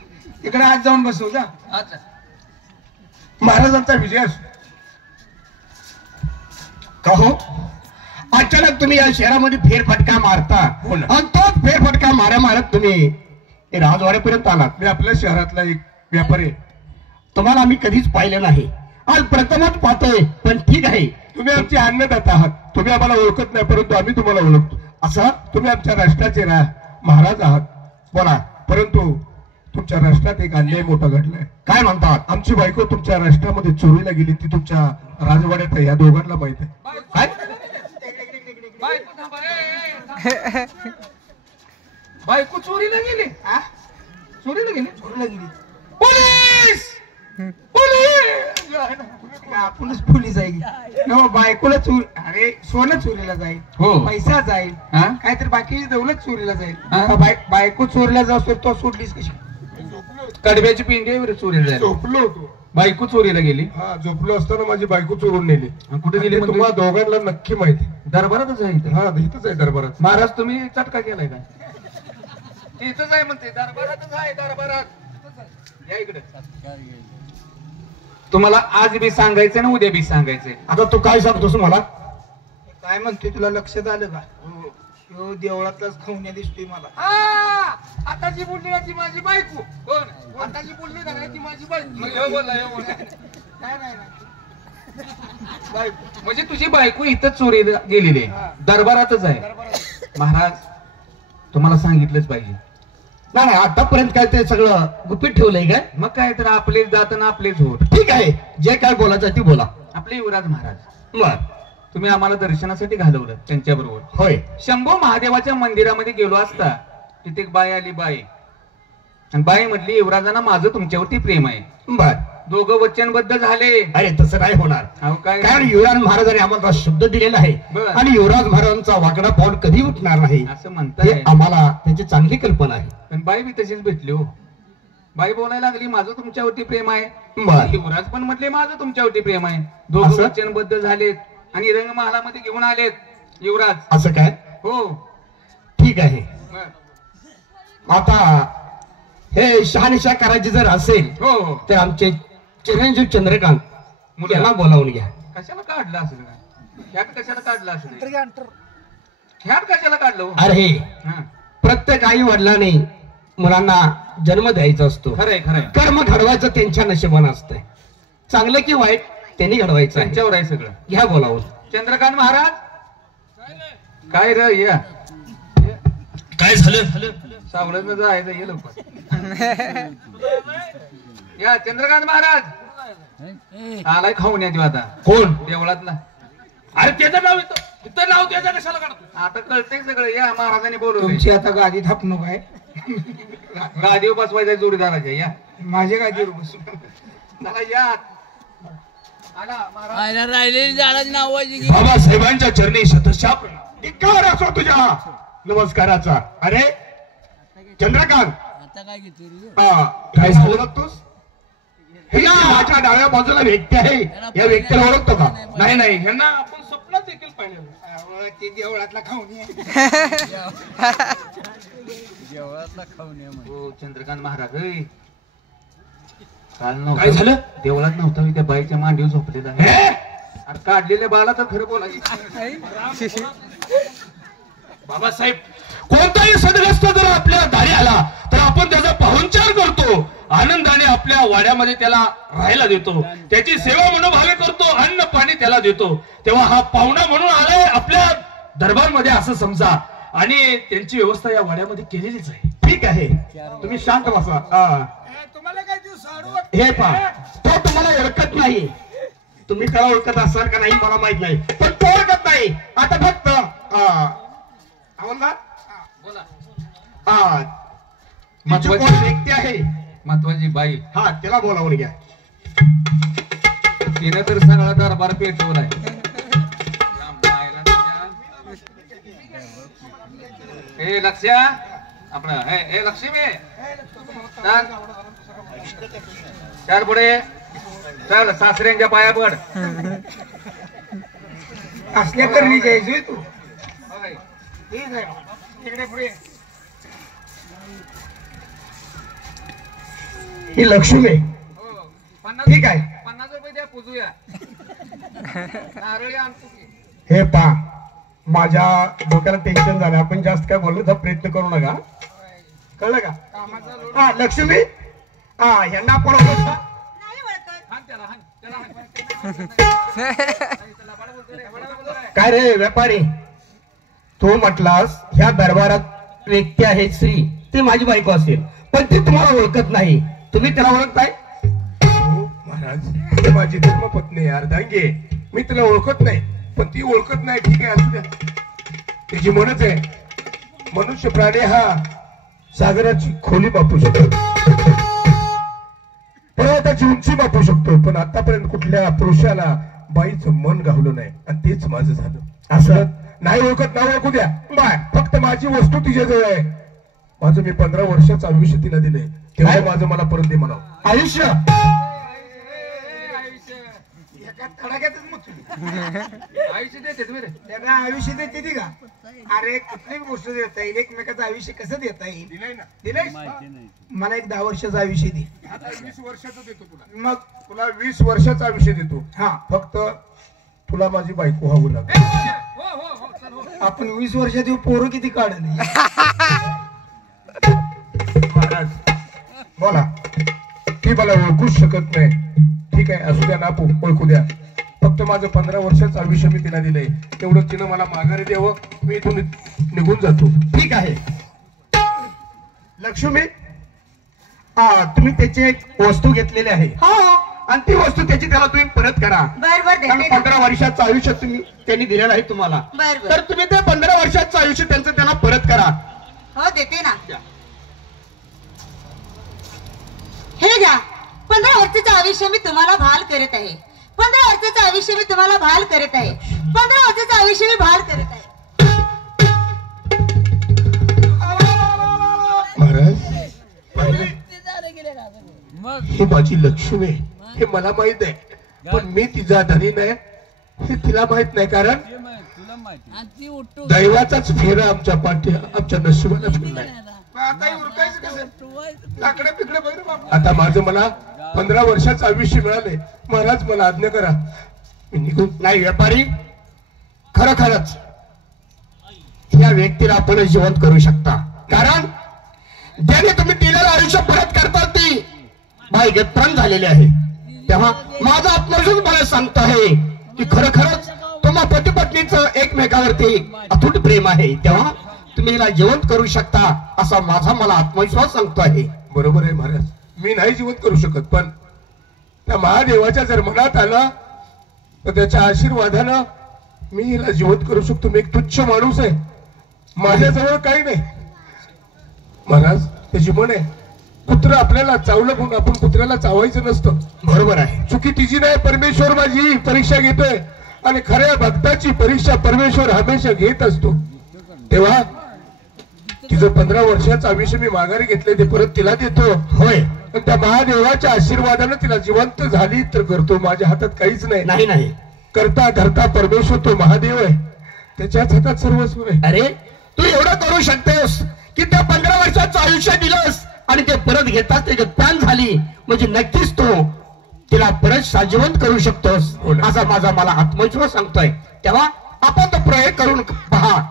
तिकडे आज जाऊन बसू जा. अच्छा. महाराजांचा विजय असो. का हो अचानक तुम्ही या शहरामध्ये फेरफटका मारता आणि तोच फेरफटका मारत तुम्ही राजवाड्यापर्यंत आलात. मी आपल्या शहरातला एक व्यापारी. तुम्हाला आम्ही कधीच पाहिलं नाही, आज प्रथमच पाहतोय. पण ठीक आहे, तुम्ही आमचे अन्नदाता आहात. तुम्ही आम्हाला ओळखत नाही, परंतु आम्ही तुम्हाला ओळखतो. असं तुम्ही आमच्या राष्ट्राचे महाराज आहात बोला. परंतु तुमच्या राष्ट्रात एक अन्याय मोठा घडलाय. काय म्हणतात? आमची बायको तुमच्या राष्ट्रामध्ये चोरीला गेली. ती तुमच्या राजवाड्यात आहे. या दोघांना माहित आहे. काय बायको चोरीला गेली? चोरीला गेली? चोरीला गेली. पोलीस! आपणच पोलीस जाईल. बायकोला चोरी, अरे सोनं चोरीला जाईल, हो. पैसा जाईल, हा? काहीतरी बाकीची दौलत चोरीला जाईल. हा? बायको चोरीला जाऊ तो सोडलीस कशी? कडब्याची पिंडी चोरीला जाईल. झोपलो होतो. बायको चोरीला गेली. हा, झोपलो असताना माझी बायको चोरून नेली. कुठे गेली? आणि ते तुम्हाला दोघांना नक्की माहिती. दरबारातच आहे इथं. हा, इथंच आहे दरबारात. महाराज तुम्ही चटका केलाय का? इथंच आहे म्हणते, दरबारातच आहे. दरबारात या इकडे. तुम्हाला आज बी सांगायचंय ना उद्या बी सांगायचंय. आता तू काय सांगतोस मला? काय म्हणतोय, तुला लक्षात आलं का? ह्यो देवळातलाच खाऊन दिसतोय मला. आता जी बोलली ना ती माझी बायको. कोण? आता जी बोलली ना ती माझी बायको. नाही नाही बायको म्हणजे तुझी बायको इथंच चोरीला गेलेली आहे, दरबारातच आहे. महाराज तुम्हाला सांगितलंच पाहिजे. नाही आतापर्यंत काय ते सगळं गुपित ठेवलंय काय? मग काय तर आपलेच जाताना आपलेच होत. ठीक आहे, जे काय बोलायचं ते बोला. आपले युवराज महाराज, बर, तुम्ही आम्हाला दर्शनासाठी घालवलं त्यांच्या बरोबर. होय. शंभू महादेवाच्या मंदिरामध्ये गेलो असता तिथे एक बाई आली. बाई आणि बाई म्हटली, युवराजांना माझं तुमच्यावरती प्रेम आहे. बर, दोघं वचनबद्ध झाले. अरे तसं नाही होणार. अहो काय कारण युवराज महाराजांनी आम्हाला शब्द दिलेला आहे बर. आणि युवराज महाराजांचा वाकडा पाऊल कधी उठणार नाही असं हे म्हणताय. आम्हाला त्याची चांगली कल्पना आहे. पण बाई बी तशीच भेटली हो. बाई बोलायला लागली, माझं तुमच्यावरती प्रेम आहे. बर. युवराज पण म्हटले, माझं तुमच्यावरती प्रेम आहे. दोघं असं? वचनबद्ध झालेत आणि रंगमहालामध्ये घेऊन आलेत युवराज. असं काय? हो. ठीक आहे. आता हे शहानिशा करायची जर असेल हो हो. तर आमचे चिरंजीव चंद्रकांत मुलं. यांना बोलावून घ्या. कशाला काढलं असेल काय? ह्यात कशाला काढलं असेल? ह्यात कशाला काढलं हो? अरे हा. प्रत्येक आई वडिलांनी मुलांना जन्म द्यायचा असतो. खरंय खरंय. कर्म घडवायचं त्यांच्या नशिबानं असतंय. चांगलं की वाईट त्यांनी घडवायचं आहे. त्यांच्यावर आहे सगळं. घ्या बोलावून. चंद्रकांत महाराज काय र या काय झालं? सावळत जायचं ये लवकर. या चंद्रकांत महाराज आलाय खाऊन या आता. कोण? देवळातला. अरे त्याचं नाव येतं, इथं नाव त्याचं कशाला काढतो? आता कळतंय सगळं. या महाराजांनी बोलवलं. तुमची आता गादी थापणूक आहे. गादीवर बसवायचा जोडीदाराच्या. या माझ्या गादीवर बसून. चला या. आला महाराज. बाबासाहेबांच्या चरणी शतशः प्रणाम. धिक्कार असो तुझ्या नमस्काराचा. अरे चंद्रकांत, काय झालं बघतोस? हे माझ्या डाव्या बाजूला व्यक्ती आहे, या व्यक्तीला ओळखतो का? नाही नाही, ह्यांना आपण स्वप्नात देखील पाहिलं. ते देवळातला खाऊन ये. हो चंद्रकांत महाराज. होय. काल काय नव्हतं झालं? देवळात नव्हता मी, त्या बाईच्या मांडीवर झोपलेला आहे. अरे काढलेल्या बाला तर खरं बोलायचं. बाबासाहेब, कोणताही सदग्रस्त जर आपल्या दारी आला तर आपण त्याचा पाहुणचार करतो, आनंदाने आपल्या वाड्यामध्ये त्याला राहायला देतो, त्याची सेवा मनोभावे करतो, अन्न पाणी त्याला देतो. तेव्हा हा पाहुणा म्हणून आलाय आपल्या दरबारमध्ये असं समजा, आणि त्यांची व्यवस्था या वाड्यामध्ये केलेलीच आहे. ठीक आहे, तुम्ही शांत बसा. हे पहा, तो तुम्हाला ओळखत नाही. तुम्ही त्याला ओळखत असाल का नाही मला माहित नाही, पण तो ओळखत नाही. आता फक्त महत्वाची कोण व्यक्ती आहे, महत्वाची बाई. हा त्याला बोलावून घ्या. तिने तर सगळा दरबार पेटवलाय. हे लक्ष्या आपण हे लक्ष्मी चाल पुढे चल. सासऱ्यांच्या पाया पड. असल्या करणी जायचोय तू. ठीक आहे, तिकडे पुढे. ही लक्ष्मी. ठीक आहे. 50 रुपये द्या, पुजूया. नारळी आणतो की. हे पहा, माझ्या डोक्याला टेन्शन झालं. आपण जास्त काय बोलण्याचा प्रयत्न करू नका, कळलं का? हा लक्ष्मी, हा यांना आपण ओळखता. नाही काय रे व्यापारी, तू म्हटलास ह्या दरबारात व्यक्ती आहे श्री, ती माझी बायको असेल, पण ती तुम्हाला ओळखत नाही, तुम्ही त्याला ओळखताय? हो महाराज, ती माझी धर्मपत्नी अर्धांगी आहे. मी तिला ओळखत नाही, पण ती ओळखत नाही. ठीक आहे, असू द्या. तिची म्हणच आहे, मनुष्य प्राणी हा सागराची खोली मापू शकतो, पर्वताची उंची मापू शकतो, पण आतापर्यंत कुठल्या पुरुषाला बाईचं मन गावलं नाही, आणि तेच माझं झालं. असं नाही ओळखत, नाव ओळखू द्या बाय, फक्त माझी वस्तू तिच्याजवळ आहे. माझं मी 15 वर्षाचं आयुष्य तिला दिलंय, तेव्हा माझं मला परत दे म्हणावं. आयुष्य एका तडाख्यातच आयुष्य देते तुम्ही रे. त्यांना आयुष्य देते ती का? अरे कुठलीही गोष्ट देता येईल, एकमेकाचं आयुष्य कसं देता येईल? दिलंय. मला एक 10 वर्षाचं आयुष्य दे. आता 20 वर्षाचं देतो तुला. मग तुला 20 वर्षाचं आयुष्य देतो. हा, फक्त तुला माझी बायको हवं लागेल. आपण 20 वर्षात येऊ, पोरं किती काढली? महाराज बोला, ती मला ओळखूच शकत नाही. ठीक आहे, असू द्या ना, ओळखू द्या. फक्त माझं 15 वर्षाचं आयुष्य मी तिला दिलंय, तेवढं तिनं मला माघारी द्यावं. मी इथून निघून जातो. ठीक आहे. लक्ष्मी, तुम्ही त्याची एक वस्तू घेतलेली आहे, हो आणि ती वस्तू त्याची त्याला तुम्ही परत करा. बर बर कारण देते ना. 15 वर्षाचं आयुष्य त्यांनी दिलेलं आहे तुम्हाला, बर बर तर तुम्ही ते 15 वर्षाचं आयुष्य त्यांचं त्यांना परत करा. हो देते ना. हे घ्या, 15 वर्षाचं आयुष्य मी तुम्हाला भाल करत आहे. 15 वर्षाचं आयुष्य मी तुम्हाला भाल करत आहे. 15 वर्षाचं आयुष्य मी भाल करत आहे. महाराज ही माझी लक्ष्मी आहे, हे मला माहित आहे, पण मी तिचा धनी नाही हे तिला माहित नाही. कारण दैवाचाच फेरा आमच्या पाठी, आमच्या नशिबाला फिरलाय. आता उरकायचं कसं? लाकडं पिकडं बघ रे बाबा. आता माझं मला 15 वर्षाचं आयुष्य मिळाले. महाराज मला आज्ञा करा, मी निघून. नाही व्यापारी, खरंच या व्यक्तीला आपण जिवंत करू शकता, कारण ज्याने तुम्ही दिलेलं आयुष्य परत करतात ती बाई गतप्राण झालेली आहे. तेव्हा माझा आत्मविश्वास मला सांगतो आहे की खरंच तुम्हा पती पत्नीचं एकमेकावरती अतूट प्रेम आहे, तेव्हा तुम्ही हिला जिवंत करू शकता असा माझा मला आत्मविश्वास सांगतो आहे. बरोबर आहे महाराज, मी नाही जिवंत करू शकत, पण त्या महादेवाच्या जर मनात आलं तर त्याच्या आशीर्वादानं मी हिला जिवंत करू शकतो. मी एक तुच्छ माणूस आहे, माझ्याजवळ काही नाही. महाराज त्याची मन आहे, कुत्र आपल्याला चावलं म्हणून आपण कुत्र्याला चावायचं नसतं. बरोबर आहे, चुकी तिची नाही, परमेश्वर माझी परीक्षा घेतोय, आणि खऱ्या भक्ताची परीक्षा परमेश्वर हमेशा घेत असतो. तेव्हा तिचं 15 वर्षाचं आयुष्य मी माघारी घेतले, ते परत तिला देतो. होय, पण त्या महादेवाच्या आशीर्वादानं तिला जिवंत झाली तर करतो. माझ्या हातात काहीच नाही. नाही करता धरता परमेश्वर तो महादेव आहे, त्याच्याच हातात सर्वस्व आहे. अरे तू एवढं करू शकतोस की त्या 15 वर्षाचं आयुष्य दिलंस आणि ते परत घेताच त्याची प्राण झाली, म्हणजे नक्कीच तो तिला परत साजिवंत करू शकतोस असा माझा मला आत्मविश्वास सांगतोय. तेव्हा आपण तो प्रयोग करून पहा,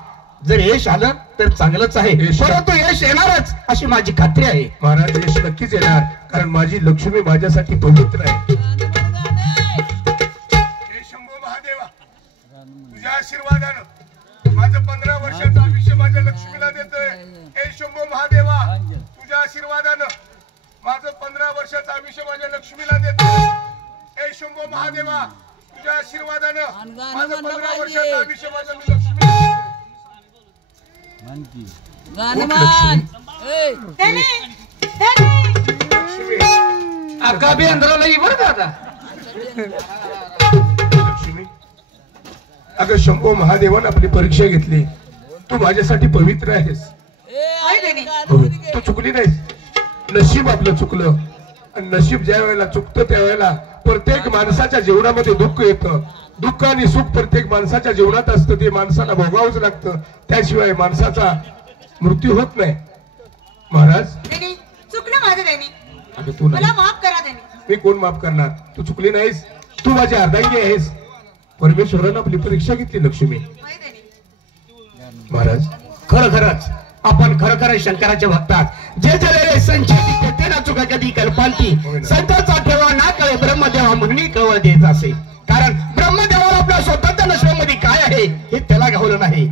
जर यश आलं तर चांगलंच आहे, परंतु यश येणारच अशी माझी खात्री आहे. महाराज यश नक्कीच येणार, कारण माझी लक्ष्मी माझ्यासाठी पवित्र आहे. शंभो महादेवा, तुझ्या आशीर्वादानं माझं 15 वर्षाचं आयुष्य माझ्या लक्ष्मीला देतोय. हे शंभो महादेवा, तुझ्या आशीर्वादानं माझं 15 वर्षाचं आयुष्य माझ्या लक्ष्मीला देतोय. हे शंभो महादेवा, तुझ्या आशीर्वादानं माझं 15 वर्षाचं आयुष्य माझ्या लक्ष्मीला देतोय. अक्का बी अंधाराला ये बरं का आता. लक्ष्मी, अगं शंभो महादेवानं आपली परीक्षा घेतली, तू माझ्यासाठी पवित्र आहेस. तू चुकली नाहीस. नशीब आपलं चुकलं, आणि नशीब ज्या वेळेला चुकतं त्यावेळेला प्रत्येक माणसाच्या जीवनामध्ये दुःख येतं. दुःख आणि सुख प्रत्येक माणसाच्या जीवनात असतं, ते माणसाला भोगावंच लागतं, त्याशिवाय माणसाचा मृत्यू होत नाही. महाराज चुकलं माझं त्यांनी, अगं तू मला नाही, माफ करा त्यांनी. मी कोण माफ करणार? तू चुकली नाहीस, तू माझी अर्धांगी आहेस. परमेश्वरानं आपली परीक्षा घेतली लक्ष्मी. महाराज खरंच आपण खरोखर शंकराचे भक्त आहात. जे जलेले संचेती ते ना चुका कधी कल्पांती संतांचा ठेवा ना कळे ब्रह्मदेवा म्हणून कळवळ देत असे. कारण ब्रह्मदेवाला आपल्या स्वतःच्या नशिबामध्ये काय आहे हे त्याला घावलं नाही,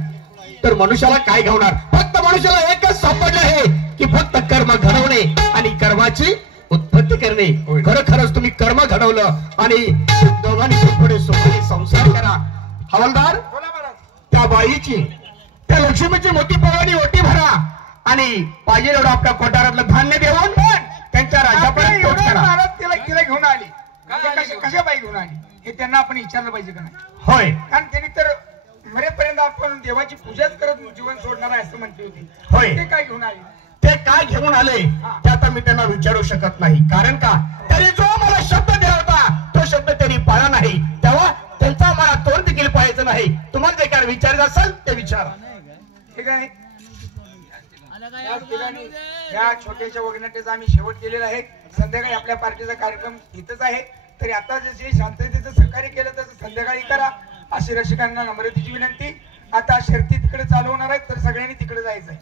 तर मनुष्याला काय घावणार. फक्त मनुष्याला एकच सापडलं आहे की फक्त कर्म घडवणे आणि कर्माची उत्पत्ती करणे. खरोखरच तुम्ही कर्म घडवलं आणि दोघांनी पुढे सुखाने संसार करा. हवालदार, त्या बाईची त्या लक्ष्मीची मोठी पवानी ओटी भरा आणि पाहिजे एवढं आपल्या कोठारातलं धान्य देऊन त्यांच्या राज्यापर्यंत पोच करा. महाराज तिला घेऊन आली, कशा बाई घेऊन आली हे त्यांना आपण विचारलं पाहिजे का नाही. होय, कारण त्यांनी तर मरेपर्यंत आपण देवाची पूजाच करत जीवन सोडणार आहे असं म्हटली होती. होय. ते काय घेऊन आले, ते काय घेऊन आले ते आता मी त्यांना विचारू शकत नाही. कारण का, तरी जो मला शब्द दिला होता तो शब्द त्यांनी पाळला नाही, तेव्हा त्यांचा मला तोंड देखील पाहायचं नाही. तुम्हाला जे काय विचारायचं असेल ते विचारा. ठीक आहे. याच ठिकाणी या छोट्याशा वगनाट्याचा आम्ही शेवट केलेला आहे. संध्याकाळी आपल्या पार्टीचा कार्यक्रम इथंच आहे, तरी आता जे शांततेचं सहकार्य केलं तसं संध्याकाळी करा अशी रसिकांना नम्रतेची विनंती. आता शर्ती तिकडे चालू होणार आहेत, तर सगळ्यांनी तिकडे जायचं आहे.